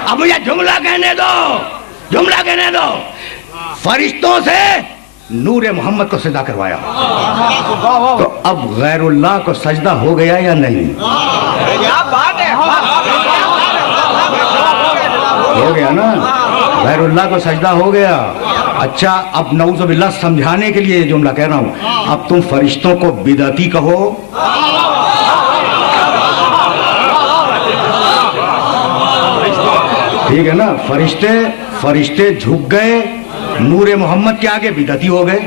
अब मुझे जुमला कहने दो, जुमला कहने दो। फरिश्तों से नूरे मोहम्मद को सजदा करवाया, तो अब गैरुल्लाह को सजदा हो गया या नहीं? हो गया ना, गैरुल्लाह को सजदा हो गया। अच्छा, अब नऊज़ुबिल्लाह समझाने के लिए जुमला कह रहा हूं। अब तुम फरिश्तों को बिदअती कहो, ठीक है ना। फरिश्ते झुक गए नूरे मोहम्मद के आगे, बिदअती हो गए।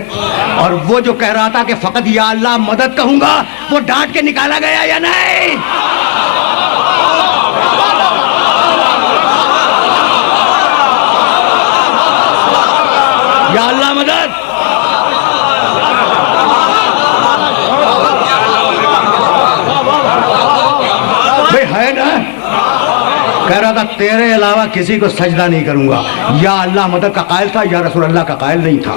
और वो जो कह रहा था कि फकत या अल्लाह मदद कहूंगा, वो डांट के निकाला गया या नहीं? या अल्लाह मदद। भाई है ना, कह रहा था तेरे अलावा किसी को सजदा नहीं करूंगा। या अल्लाह मदद का कायल था, या रसूल अल्लाह का कायल नहीं था।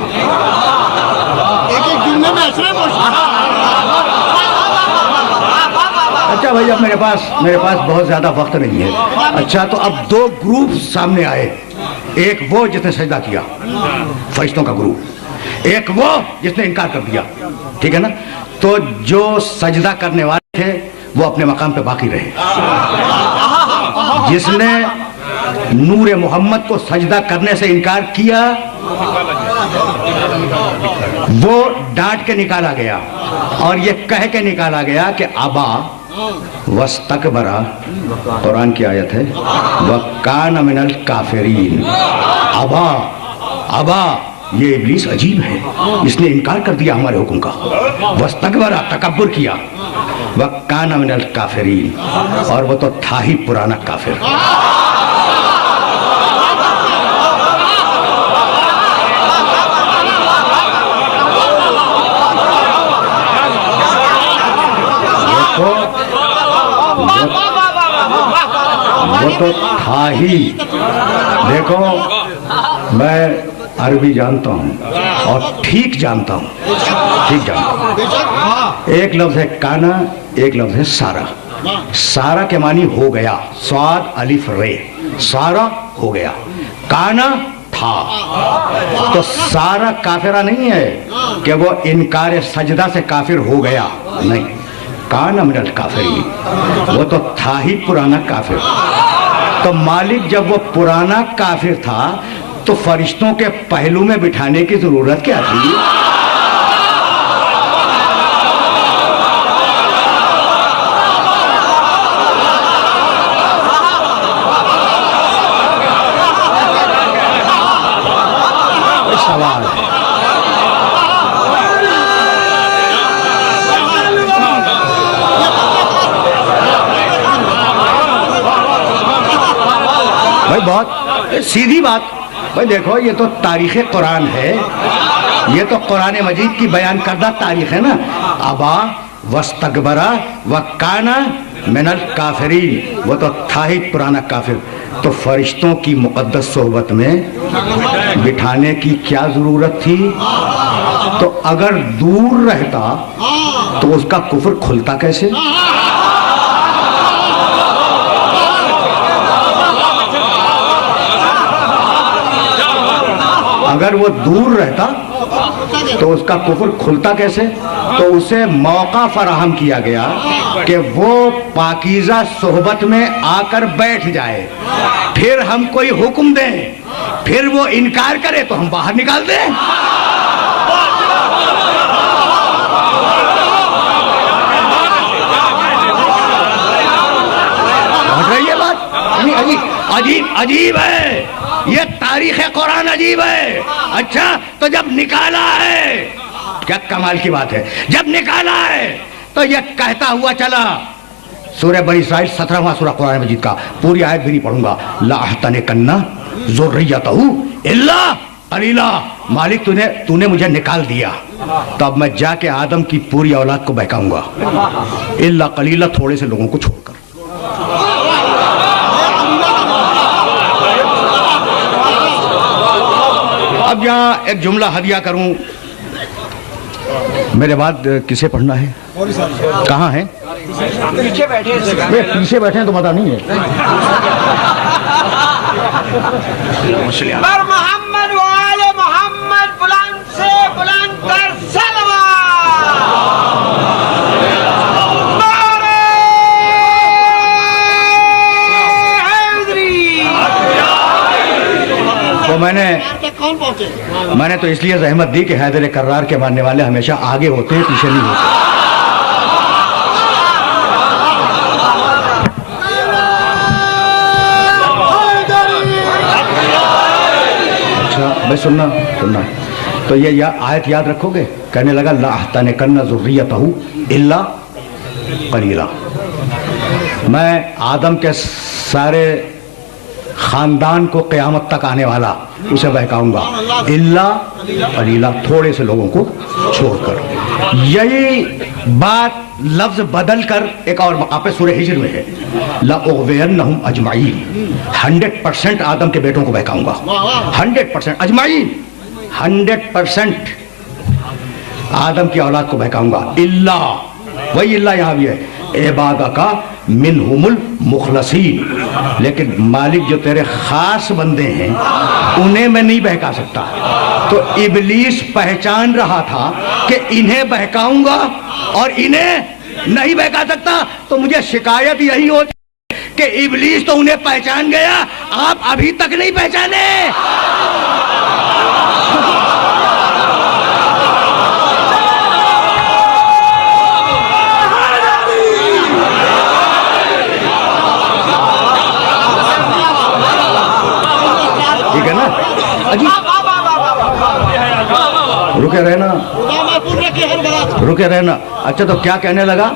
अच्छा भाई, अब मेरे पास बहुत ज्यादा वक्त नहीं है। अच्छा, तो अब दो ग्रुप सामने आए। एक वो जिसने सजदा किया, फरिश्तों का ग्रुप, एक वो जिसने इनकार कर दिया, ठीक है ना। तो जो सजदा करने वाले थे वो अपने मकाम पे बाकी रहे। जिसने नूरे मोहम्मद को सजदा करने से इनकार किया वो डांट के निकाला गया, और ये कह के निकाला गया कि अबा वस्तकबरा, कुरान की आयत है, वकान मिनल काफिरीन। अबा ये इब्लीस अजीब है, इसने इनकार कर दिया हमारे हुक्म का। वस्तकबरा, तकब्बुर किया। वकान मिनल काफिरीन, और वो तो था ही पुराना काफिर। वो तो था ही। देखो मैं अरबी जानता हूँ और ठीक जानता हूँ, ठीक जानता हूँ। एक लफ्ज है काना, एक लफ्ज है सारा। सारा के मानी हो गया, स्वाद अलिफ रे, सारा हो गया। काना था, तो सारा काफिरा नहीं है कि वो इनकार सजदा से काफिर हो गया, नहीं। काना मिनल काफिरी, वो तो था ही पुराना काफिर। तो मालिक जब वो पुराना काफिर था तो फरिश्तों के पहलू में बिठाने की जरूरत क्या थी? सवाल है। भाई बहुत सीधी बात। भाई देखो, ये तो तारीख़ कुरान है, ये तो कुरान मजीद की बयान करदा तारीख है ना। अबा वस्तकबरा व काना मिनल काफिरीन, वो तो था ही पुराना काफिर। तो फरिश्तों की मुक़द्दस सोहबत में बिठाने की क्या जरूरत थी? तो अगर दूर रहता तो उसका कुफ्र खुलता कैसे? अगर वो दूर रहता तो उसका कुफ्र खुलता कैसे? तो उसे मौका फराहम किया गया कि वो पाकीज़ा सोहबत में आकर बैठ जाए, फिर हम कोई हुक्म दें, फिर वो इनकार करे तो हम बाहर निकाल दें। समझ रही है बात? अजीब अजीब है, ये तारीख़ कुरान अजीब है। अच्छा, तो जब निकाला है, क्या कमाल की बात है, जब निकाला है तो ये कहता हुआ चला। सूरह बनी इस्राइल 17वां सूरह कुरान मजीद का, पूरी आयत भी नहीं पढ़ूंगा। ला अहतनकन्ना ज़ुर्रियतहु इल्ला कलीला, मालिक तूने मुझे निकाल दिया, तब मैं जाके आदम की पूरी औलाद को बहकाऊंगा, इल्ला कलीला, थोड़े से लोगों को छोड़कर। अब यहाँ एक जुमला हदिया करूं, मेरे बाद किसे पढ़ना है? कहाँ है? पीछे बैठे। पीछे बैठे हैं तो पता नहीं है। मोहम्मद वाले मोहम्मद बुलंद से बुलंद कर सलवा। तो मैंने तो इसलिए जहमत दी कि हैदर कर्रार के मानने वाले हमेशा आगे होते हैं, पीछे नहीं होते। अच्छा भाई, सुनना। तो ये आयत याद रखोगे? कहने लगा ला अहतनकन्ना ज़ुर्रियतहु इल्ला कलीला, मैं आदम के सारे खानदान को क़यामत तक आने वाला उसे बहकाऊंगा, इल्ला कलीला, थोड़े से लोगों को छोड़कर। यही बात लफ्ज बदल कर एक और मकाम पे सूरह हिज्र में है, ला उग़वियन्नहुम अजमईन, 100% आदम के बेटों को बहकाऊंगा, 100% अजमईन, 100% आदम की औलाद को बहकाऊंगा। इल्ला, वही इल्ला यहां भी है, इबादा का मिनहुमुल मुखलसीन, लेकिन मालिक जो तेरे खास बंदे हैं उन्हें मैं नहीं बहका सकता। तो इबलीस पहचान रहा था कि इन्हें बहकाऊंगा और इन्हें नहीं बहका सकता, तो मुझे शिकायत यही होती कि इबलीस तो उन्हें पहचान गया, आप अभी तक नहीं पहचाने। रुके रहना। अच्छा, तो क्या कहने लगा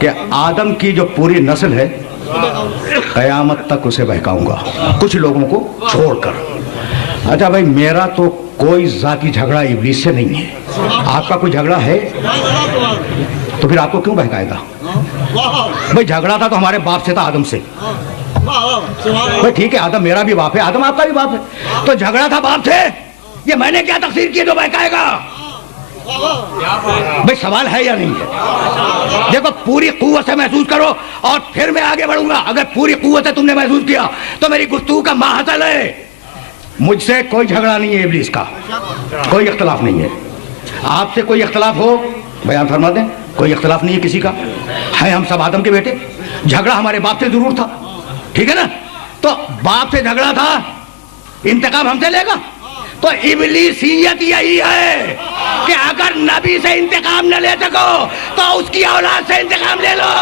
कि आदम की जो पूरी नस्ल है कयामत तक उसे बहकाऊंगा, कुछ लोगों को छोड़कर। अच्छा भाई, मेरा तो कोई जाती झगड़ा इब्लीस से नहीं है, आपका कोई झगड़ा है तो फिर आपको क्यों बहकाएगा? भाई झगड़ा था तो हमारे बाप से था, आदम से। भाई ठीक है, आदम मेरा भी बाप है, आदम आपका भी बाप है, तो झगड़ा था बाप से, ये मैंने क्या तकसीर की जो बहकाएगा? भाई सवाल है या नहीं है? देखो पूरी कुव्वत से महसूस करो और फिर मैं आगे बढ़ूंगा। अगर पूरी कुव्वत से तुमने महसूस किया तो मेरी गुफ्तगू का माहसल है। मुझसे कोई झगड़ा नहीं है इब्लीस का, कोई इख्तलाफ नहीं है। आपसे कोई इख्तलाफ हो बयान फरमा दें, कोई इख्तलाफ नहीं है किसी का, है हम सब आदम के बेटे। झगड़ा हमारे बाप से जरूर था, ठीक है ना? तो बाप से झगड़ा था, इंतकाम हमसे लेगा? तो इब्लीसियत यही है कि अगर नबी से इंतकाम न ले सको तो उसकी औलाद से इंतकाम ले लो।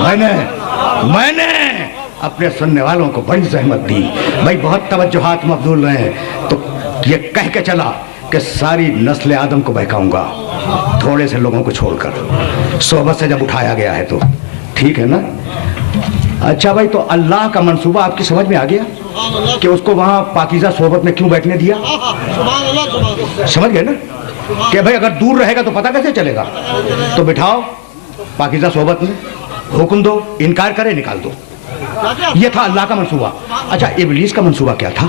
मैंने अपने सुनने वालों को बड़ी जहमत दी, भाई बहुत तवज्जुहात मबदूल रहे हैं, तो ये कह के चला कि सारी नस्ल आदम को बहकाऊंगा, थोड़े से लोगों को छोड़कर। सोहबत से जब उठाया गया है तो ठीक है ना? अच्छा भाई, तो अल्लाह का मंसूबा आपकी समझ में आ गया कि उसको वहां पाकीज़ा सोहबत में क्यों बैठने दिया? समझ गए ना कि भाई अगर दूर रहेगा तो पता कैसे चलेगा? तो बिठाओ पाकीज़ा सोहबत में, हुक्म दो, इनकार करे निकाल दो। ये था अल्लाह का मंसूबा। अच्छा, इब्लीस का मंसूबा क्या था?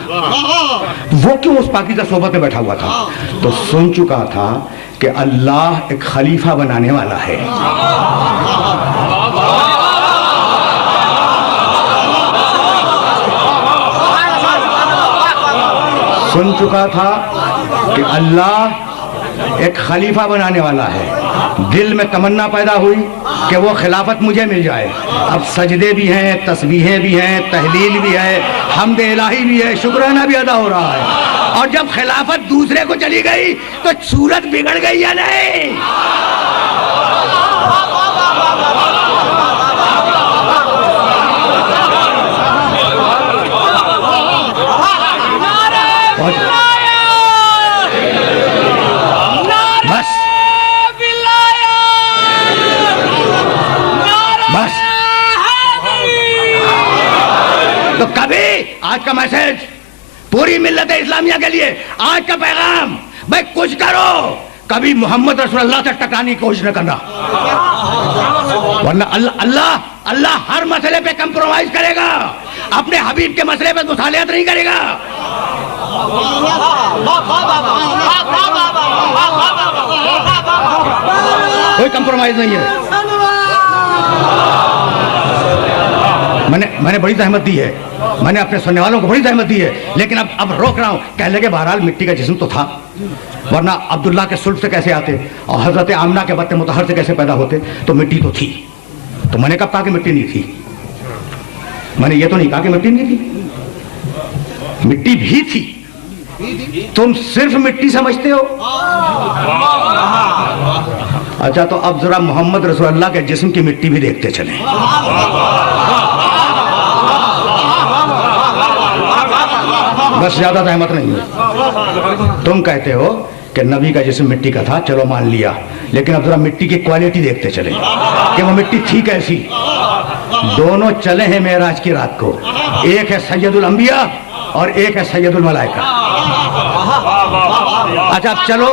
वो क्यों उस पाकीज़ा सोहबत में बैठा हुआ था? तो सुन चुका था कि अल्लाह एक खलीफा बनाने वाला है। सुन चुका था कि अल्लाह एक खलीफा बनाने वाला है। दिल में तमन्ना पैदा हुई कि वो खिलाफत मुझे मिल जाए। अब सजदे भी हैं, तस्बीहें भी हैं, तहलील भी है, हम्द इलाही भी है, शुक्राना भी अदा हो रहा है। और जब खिलाफत दूसरे को चली गई तो सूरत बिगड़ गई या नहीं? बस तो कभी आज का मैसेज पूरी मिल्लत इस्लामिया के लिए, आज का पैगाम, भाई कुछ करो, कभी मोहम्मद रसूलुल्लाह से टकराने की कोशिश न करना, वरना अल्लाह हर मसले पे कंप्रोमाइज करेगा, अपने हबीब के मसले पे मुसालियत नहीं करेगा। कोई कंप्रोमाइज नहीं है। मैंने बड़ी जहमत दी है, मैंने अपने सुनने वालों को बड़ी जहमत दी है, लेकिन अब रोक रहा हूं। कह लगे बहरहाल मिट्टी का जिस्म तो था, वरना अब्दुल्ला के सुल्फ से कैसे आते और हजरत आमना के बत्ते मुतहर से कैसे पैदा होते? तो मिट्टी तो थी। तो मैंने कब कहा कि मिट्टी नहीं थी? मैंने ये तो नहीं कहा कि मिट्टी नहीं थी, मिट्टी भी थी। तुम सिर्फ मिट्टी समझते हो। अच्छा, तो अब जरा मोहम्मद रसूलुल्लाह के जिस्म की मिट्टी भी देखते चलें। बस ज्यादा सहमत नहीं है। तुम कहते हो कि नबी का जिस्म मिट्टी का था, चलो मान लिया, लेकिन अब जरा मिट्टी की क्वालिटी देखते चले कि वो मिट्टी थी कैसी। दोनों चले हैं मेराज की रात को, एक है सैयदुल अंबिया और एक है सैयदुल मलाइका। अच्छा अब चलो,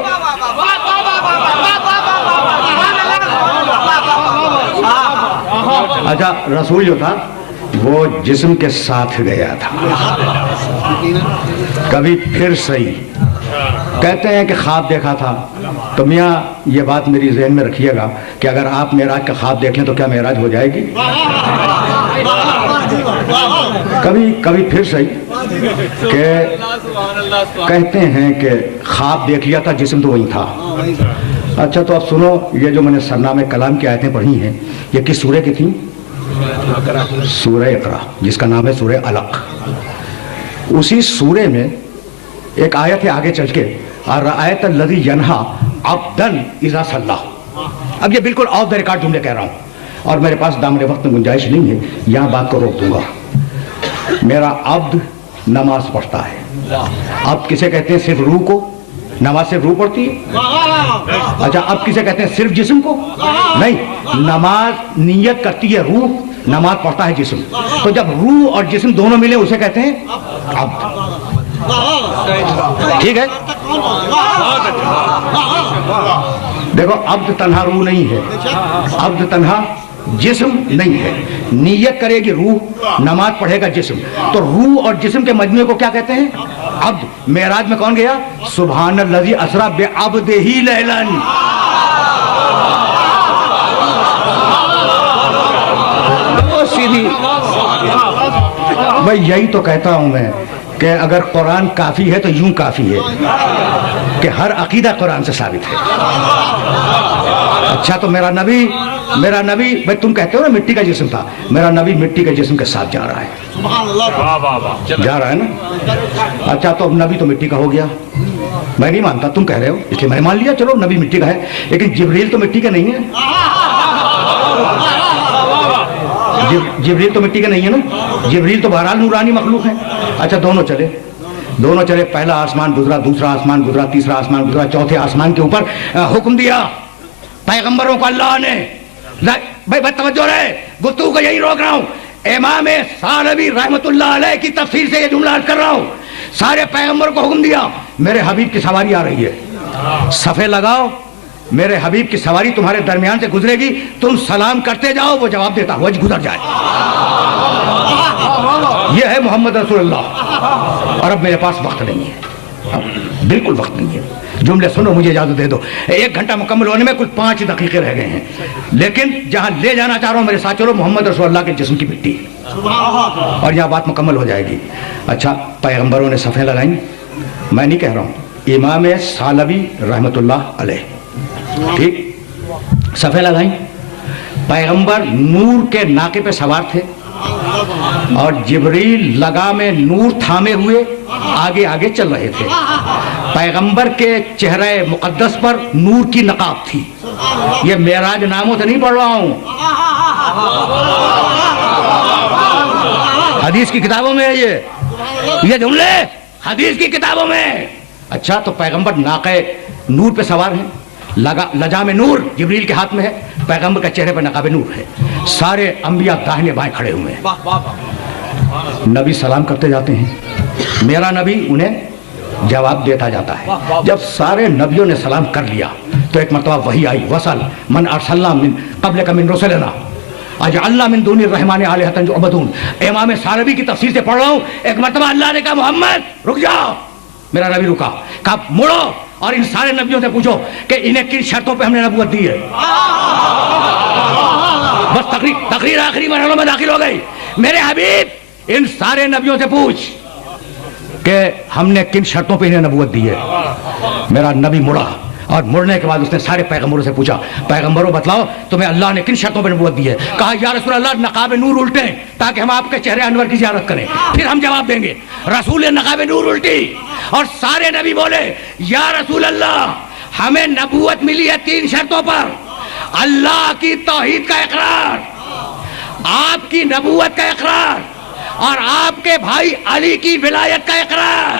अच्छा रसूल जो था वो जिस्म के साथ गया था। कभी फिर सही कहते हैं कि ख्वाब देखा था, तो मियाँ ये बात मेरी ज़हन में रखिएगा कि अगर आप मेराज का ख्वाब देख लें तो क्या मेराज हो जाएगी? कभी फिर सही कि कहते हैं कि ख्वाब देख लिया था, जिस्म तो वही था। अच्छा तो अब सुनो, ये जो मैंने सरनामे कलाम की आयतें पढ़ी हैं, ये किस सूरह की थी? सूरह इक़रा, जिसका नाम है सूरह अलक। उसी सूरे में एक आयत है आगे चल के, अर्रअयत अल्लज़ी यन्हा अब्दन इज़ा सल्ला। अब ये बिल्कुल ऑफ द रिकॉर्ड जुमले कह रहा हूँ और मेरे पास दामने वक्त में गुंजाइश नहीं है, यहाँ बात को रोक दूंगा। मेरा अब्द नमाज पढ़ता है। अब किसे कहते हैं सिर्फ रूह को? नमाज सिर्फ रूह पढ़ती है। अच्छा अब किसे कहते हैं सिर्फ जिस्म को? नहीं, नमाज नियत करती है रूह नमाज पढ़ता है जिस्म। तो जब रूह और जिस्म दोनों मिले उसे कहते हैं अब्द। ठीक है, देखो अब्द तन्हा रूह नहीं है, अब्द तन्हा जिस्म नहीं है। नियत करेगी रूह, नमाज पढ़ेगा जिस्म, तो रूह और जिस्म के मजमूए को क्या कहते हैं? अब्द। मेराज में कौन गया? सुब्हानल्लज़ी असरा बिअब्दिही लैलन। सीधी भाई, यही तो कहता हूं मैं कि अगर कुरान काफी है तो यूं काफी है कि हर अकीदा कुरान से साबित है। अच्छा, तो मेरा नबी भाई, तुम कहते हो ना मिट्टी का जिस्म था, मेरा नबी मिट्टी के जिस्म के साथ जा रहा है, जा रहा है ना। अच्छा, तो अब नबी तो मिट्टी का हो गया, मैं नहीं मानता, तुम कह रहे हो इसलिए मैंने मान लिया, चलो नबी मिट्टी का है, लेकिन जिब्रील तो मिट्टी का नहीं है। जिब्रील तो मिट्टी का नहीं है ना, जिब्रील तो बहरहाल नूरानी मखलूक है। अच्छा, दोनों चले, पहला आसमान गुजरा, दूसरा आसमान गुजरा, तीसरा आसमान गुजरा, चौथे आसमान के ऊपर हुक्म दिया पैगंबरों को अल्लाह ने। भाई तवज्जो रहे, गुफ्तगू को यही रोक रहा हूं। इमाम सालवी रहमतुल्लाह अलैह की तफसीर से ये जुमला अर्ज कर रहा हूं। सारे पैगंबर को हुक्म दिया, मेरे हबीब की सवारी आ रही है, सफे लगाओ, मेरे हबीब की सवारी तुम्हारे दरमियान से गुजरेगी, तुम सलाम करते जाओ, वो जवाब देता हुआ गुजर जाए। यह है मोहम्मद रसूलुल्लाह। और अब मेरे पास वक्त नहीं है, बिल्कुल वक्त नहीं है। जुमले सुनो, मुझे इजाजत दे दो। 1 घंटा मुकम्मल होने में कुछ 5 दकीके रह गए हैं, लेकिन जहां ले जाना चाह रहा हूं मेरे साथ चलो, मोहम्मद रसूलुल्लाह के जिस्म की मिट्टी, और यहां बात मुकम्मल हो जाएगी। अच्छा, पैगंबरों ने सफ़े लगाई, मैं नहीं कह रहा हूं, इमाम सालवी रहमतुल्लाह अलैह, ठीक, सफ़े लगाई। पैगंबर नूर के नाके पे सवार थे और जिब्रील लगा में नूर थामे हुए आगे आगे चल रहे थे। पैगंबर के चेहरे मुकद्दस पर नूर की नकाब थी। ये मेराज नामों से नहीं पढ़ रहा हूं, हदीस की किताबों में है ये जुमले हदीस की किताबों में। अच्छा, तो पैगंबर नाके नूर पे सवार हैं, लजा में नूर जिब्रील के हाथ में है, पैगंबर के चेहरे पर नकाबे नूर है, सारे अंबिया दाहिने बाएं खड़े हुए हैं। नबी सलाम करते जाते हैं, मेरा नबी उन्हें जवाब देता जाता है। जब सारे नबियों ने सलाम कर लिया तो एक मरतबा वही आई, वसल मन अरसलना मिन क़ब्लिका मिन रुसुलिना अजअलना मिन दूनि रहमानि आलिहतन युअबदून। इमाम सालवी की तफसीर से पढ़ रहा हूं। एक मरतबा अल्लाह ने कहा मोहम्मद रुक जाओ, मेरा नबी रुका, कहा मुड़ो और इन सारे नबियों से पूछो कि इन्हें किन शर्तों पे हमने नबूवत दी है। बस तकरीर आखिरी मरहलों में दाखिल हो गई। मेरे हबीब, इन सारे नबियों से पूछ कि हमने किन शर्तों पे इन्हें नबूवत दी है। मेरा नबी मुड़ा और मुड़ने के बाद उसने सारे पैगंबरों से पूछा, पैगंबरों बताओ तुम्हें अल्लाह ने किन शर्तों पर नबूवत दी है। कहा या रसूल अल्लाह, नकाब नूर उल्टे ताकि हम आपके चेहरे अनवर की ज़ियारत करें, फिर हम जवाब देंगे। रसूल ने नकाब नूर उल्टी और सारे नबी बोले या रसूल अल्लाह, हमें नबूवत मिली है 3 शर्तों पर। अल्लाह की तौहीद का इकरार, आपकी नबूवत का इकरार और आपके भाई अली की विलायत का इकरार।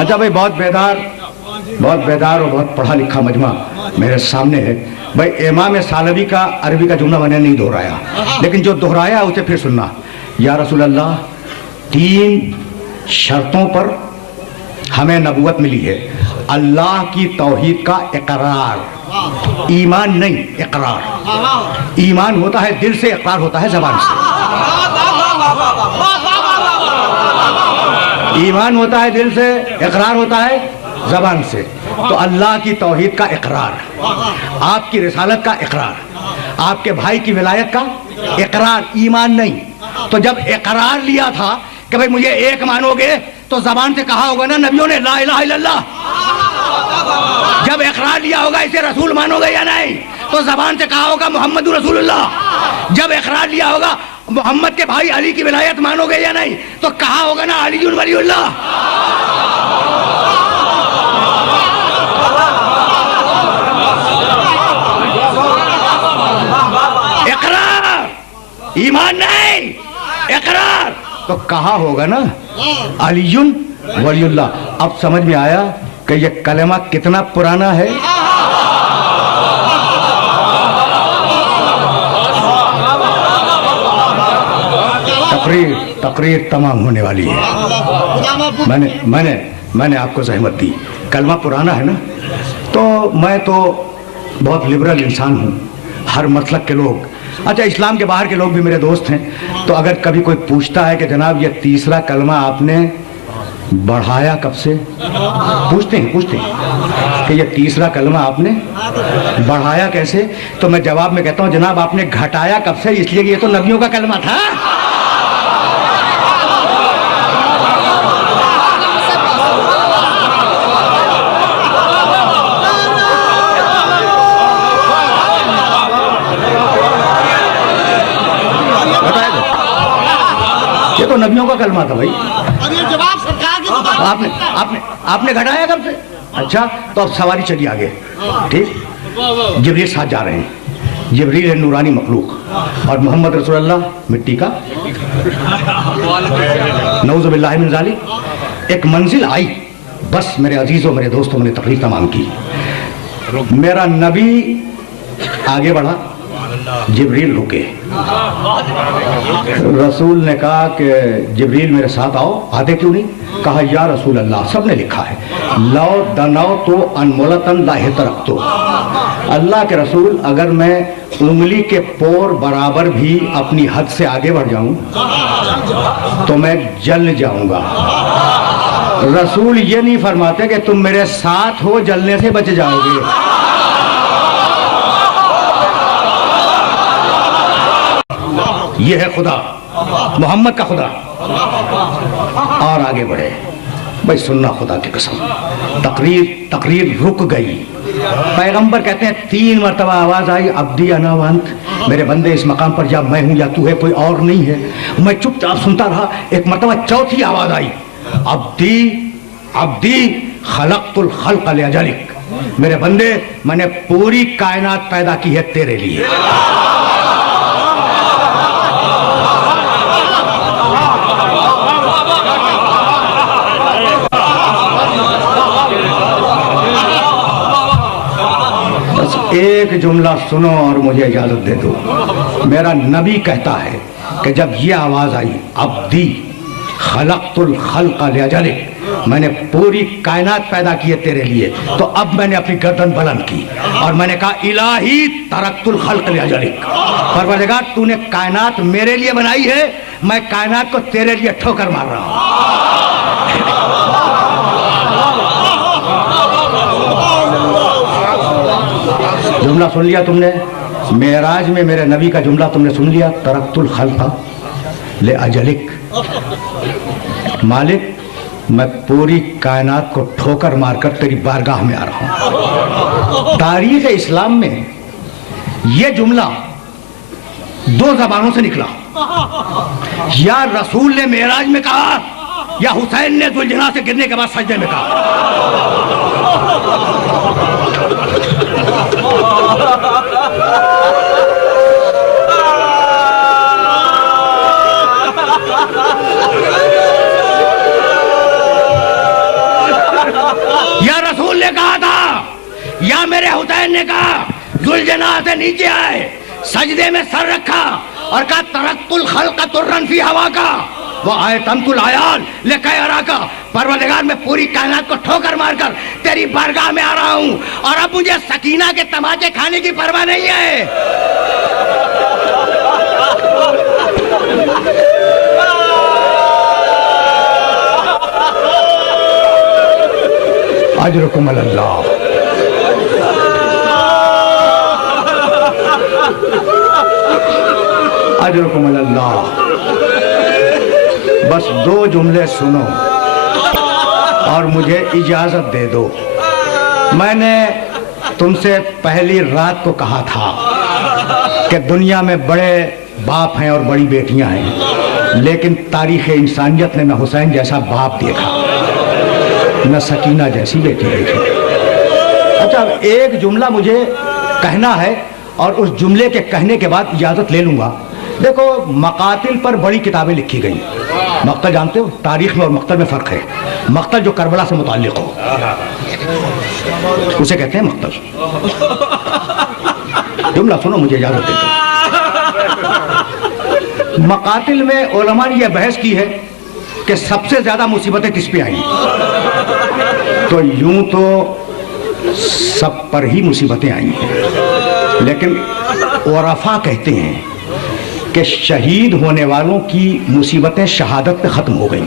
अच्छा भाई, बहुत बेदार और बहुत पढ़ा लिखा मजमा मेरे सामने है। भाई इमाम सालवी का अरबी का जुमला मैंने नहीं दोहराया, लेकिन जो दोहराया उसे फिर सुनना। या रसूल अल्लाह, 3 शर्तों पर हमें नबूवत मिली है। अल्लाह की तौहीद का इकरार, ईमान नहीं इकरार। ईमान होता है दिल से, इकरार होता है जबान से। ईमान होता है दिल से, इकरार होता है जबान से। तो अल्लाह की तौहीद का इकरार, आपकी रिसालत का इकरार, आपके भाई की विलायत का इकरार, ईमान नहीं। तो जब इकरार लिया था कि भाई मुझे एक मानोगे, तो जबान से कहा होगा ना नबियों ने ला इलाहा इल्लल्लाह। जब इकरार लिया होगा इसे रसूल मानोगे या नहीं, तो जबान से कहा होगा मोहम्मद रसूलुल्लाह। जब इकरार लिया होगा मोहम्मद के भाई अली की विलायत मानोगे या नहीं, तो कहा होगा ना अली वलीउल्लाह। तो कहा होगा ना अलीयुन वलियुल्लाह। अब समझ में आया कि ये कलमा कितना पुराना है। तकरीर तमाम होने वाली है। मैंने आपको जहमत दी, कलमा पुराना है ना, तो मैं तो बहुत लिबरल इंसान हूँ, हर मसलक के लोग, अच्छा इस्लाम के बाहर के लोग भी मेरे दोस्त हैं, तो अगर कभी कोई पूछता है कि जनाब ये तीसरा कलमा आपने बढ़ाया कब से, पूछते हैं कि ये तीसरा कलमा आपने बढ़ाया कैसे, तो मैं जवाब में कहता हूँ जनाब आपने घटाया कब से, इसलिए कि ये तो नबियों का कलमा था। ये तो नबियों का कलमा था भाई। अब ये जवाब सरकार की आपने घटाया कब से? अच्छा तो अब सवारी चली आगे, ठीक। जिब्रील साथ जा रहे हैं, जिब्रील है नूरानी मखलूक और मोहम्मद रसूलुल्लाह मिट्टी का, नऊज़ु बिल्लाहि मिन ज़ालिक। एक मंजिल आई, बस मेरे अजीजों मेरे दोस्तों, मैंने तकरीर तमाम की, मेरा नबी आगे बढ़ा, जिब्रील रुके। रसूल ने कहा कि जिब्रील मेरे साथ आओ, आते क्यों नहीं? कहा या रसूल अल्लाह, सबने लिखा है लो दनाओ तो अनमोलतन लाहे तरक तो, अल्लाह के रसूल अगर मैं उंगली के पोर बराबर भी अपनी हद से आगे बढ़ जाऊं तो मैं जल जाऊंगा। रसूल ये नहीं फरमाते कि तुम मेरे साथ हो जलने से बच जाओगे। ये है खुदा, मोहम्मद का खुदा। और आगे बढ़े भाई, सुनना खुदा की कसम, तकरीर रुक गई। पैगंबर कहते हैं 3 मरतबा आवाज आई, अब्दी अनावंत, मेरे बंदे इस मकाम पर या मैं हूं या तू है, कोई और नहीं है। मैं चुपचाप सुनता रहा। एक मरतबा चौथी आवाज आई, अब्दी अब्दी खलक़तुल खल्क़ लिअजलिक, मेरे बंदे मैंने पूरी कायनात पैदा की है तेरे लिए। एक जुमला सुनो और मुझे इजाजत दे दो। मेरा नबी कहता है कि जब ये आवाज आई, अब्दी खलक़तुल खल्क़ लिअजलिक, मैंने पूरी कायनात पैदा की है तेरे लिए, तो अब मैंने अपनी गर्दन बुलंद की और मैंने कहा इलाही तरक्तुल खल्क़ लिअजलिक, परवरदिगार तूने कायनात मेरे लिए बनाई है, मैं कायनात को तेरे लिए ठोकर मार रहा हूं। जुमला सुन लिया तुमने, मेराज में मेरे नबी का जुमला तुमने सुन लिया, तरक्तुल खल्क़ ले अजलिक, मालिक मैं पूरी कायनात को ठोकर मारकर तेरी बारगाह में आ रहा हूं। तारीख इस्लाम में यह जुमला 2 ज़बानों से निकला, या रसूल ने मेराज में कहा या हुसैन ने दुलजना से गिरने के बाद सजदे में कहा। या रसूल ने कहा था या मेरे हुसैन ने कहा, दुलजना से नीचे आए, सजदे में सर रखा और कहा तरक्तुल खल्क़ तुर्रन फी हवा का वो आए तमकुल आयाल लेकर अरा का, परवरदिगार मैं पूरी कायनात को ठोकर मारकर तेरी बारगाह में आ रहा हूं और अब मुझे सकीना के तमाचे खाने की परवाह नहीं है। अजरुकुम अल्लाह। अजरुकुम अल्लाह। बस 2 जुमले सुनो और मुझे इजाजत दे दो। मैंने तुमसे पहली रात को कहा था कि दुनिया में बड़े बाप हैं और बड़ी बेटियां हैं, लेकिन तारीख़ इंसानियत ने न हुसैन जैसा बाप देखा न सकीना जैसी बेटी देखी। अच्छा एक जुमला मुझे कहना है और उस जुमले के कहने के बाद इजाजत ले लूंगा देखो, मकातिल पर बड़ी किताबें लिखी गई। मक्तल जानते हो, तारीख में और मक्तल में फर्क है। मक्तल जो करबला से मुताल्लिक हो उसे कहते हैं मक्तल। जुमला सुनो, मुझे इजाजत देते। मकातिल में उलमा ने यह बहस की है कि सबसे ज्यादा मुसीबतें किस पे आई। तो यूं तो सब पर ही मुसीबतें आई हैं, लेकिन उरफा कहते हैं कि शहीद होने वालों की मुसीबतें शहादत पे खत्म हो गई।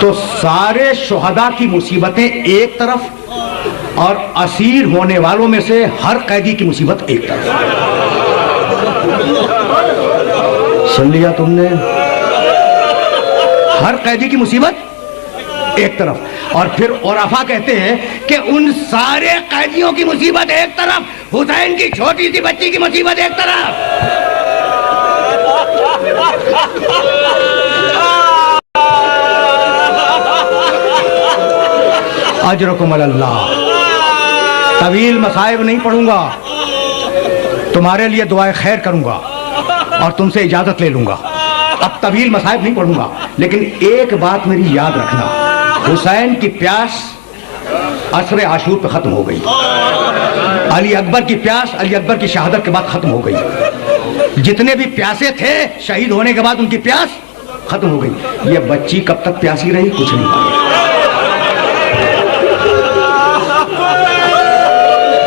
तो सारे शुहदा की मुसीबतें एक तरफ और असीर होने वालों में से हर कैदी की मुसीबत एक तरफ। सुन लिया तुमने? हर कैदी की मुसीबत एक तरफ। और फिर उरफा कहते हैं कि उन सारे कैदियों की मुसीबत एक तरफ, हुसैन की छोटी सी बच्ची की मुसीबत एक तरफ। अजरकुम अल्लाह। तवील मसाइब नहीं पढ़ूंगा, तुम्हारे लिए दुआए खैर करूंगा और तुमसे इजाजत ले लूंगा। अब तवील मसाइब नहीं पढ़ूंगा, लेकिन एक बात मेरी याद रखना, हुसैन की प्यास असर आशूर पे खत्म हो गई। अली अकबर की प्यास अली अकबर की शहादत के बाद खत्म हो गई। जितने भी प्यासे थे शहीद होने के बाद उनकी प्यास खत्म हो गई। ये बच्ची कब तक प्यासी रही, कुछ नहीं मालूम।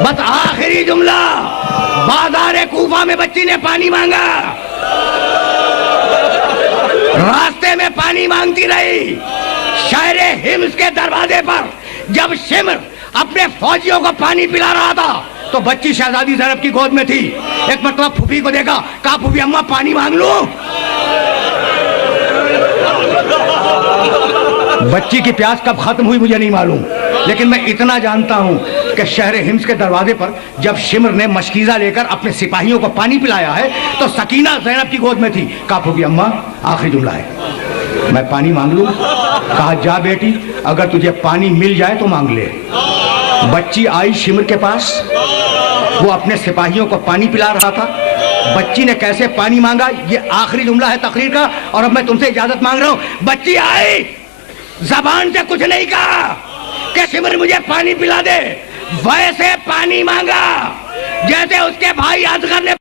बस आखिरी जुमला, बाजार कूफा में बच्ची ने पानी मांगा, रास्ते में पानी मांगती रही। शहरे हिम्स के दरवाजे पर जब शिमर अपने फौजियों को पानी पिला रहा था तो बच्ची शहजादी ज़ैनब की गोद में थी। एक मतलब फूफी को देखा, कहा फूफी अम्मा पानी मांग लूं। बच्ची की प्यास कब खत्म हुई मुझे नहीं मालूम, लेकिन मैं इतना जानता हूं कि शहर हिम्स के दरवाजे पर जब शिमर ने मशकीजा लेकर अपने सिपाहियों को पानी पिलाया है तो सकीना ज़ैनब की गोद में थी। कहा फूफी अम्मा आखिरी जुमला है, मैं पानी मांग लूं। कहा जा बेटी, अगर तुझे पानी मिल जाए तो मांग ले। बच्ची आई शिमर के पास, वो अपने सिपाहियों को पानी पिला रहा था। बच्ची ने कैसे पानी मांगा, ये आखिरी जुमला है तकरीर का, और अब मैं तुमसे इजाजत मांग रहा हूं। बच्ची आई, जबान से कुछ नहीं कहा कि शिमर मुझे पानी पिला दे, वैसे पानी मांगा जैसे उसके भाई असगर ने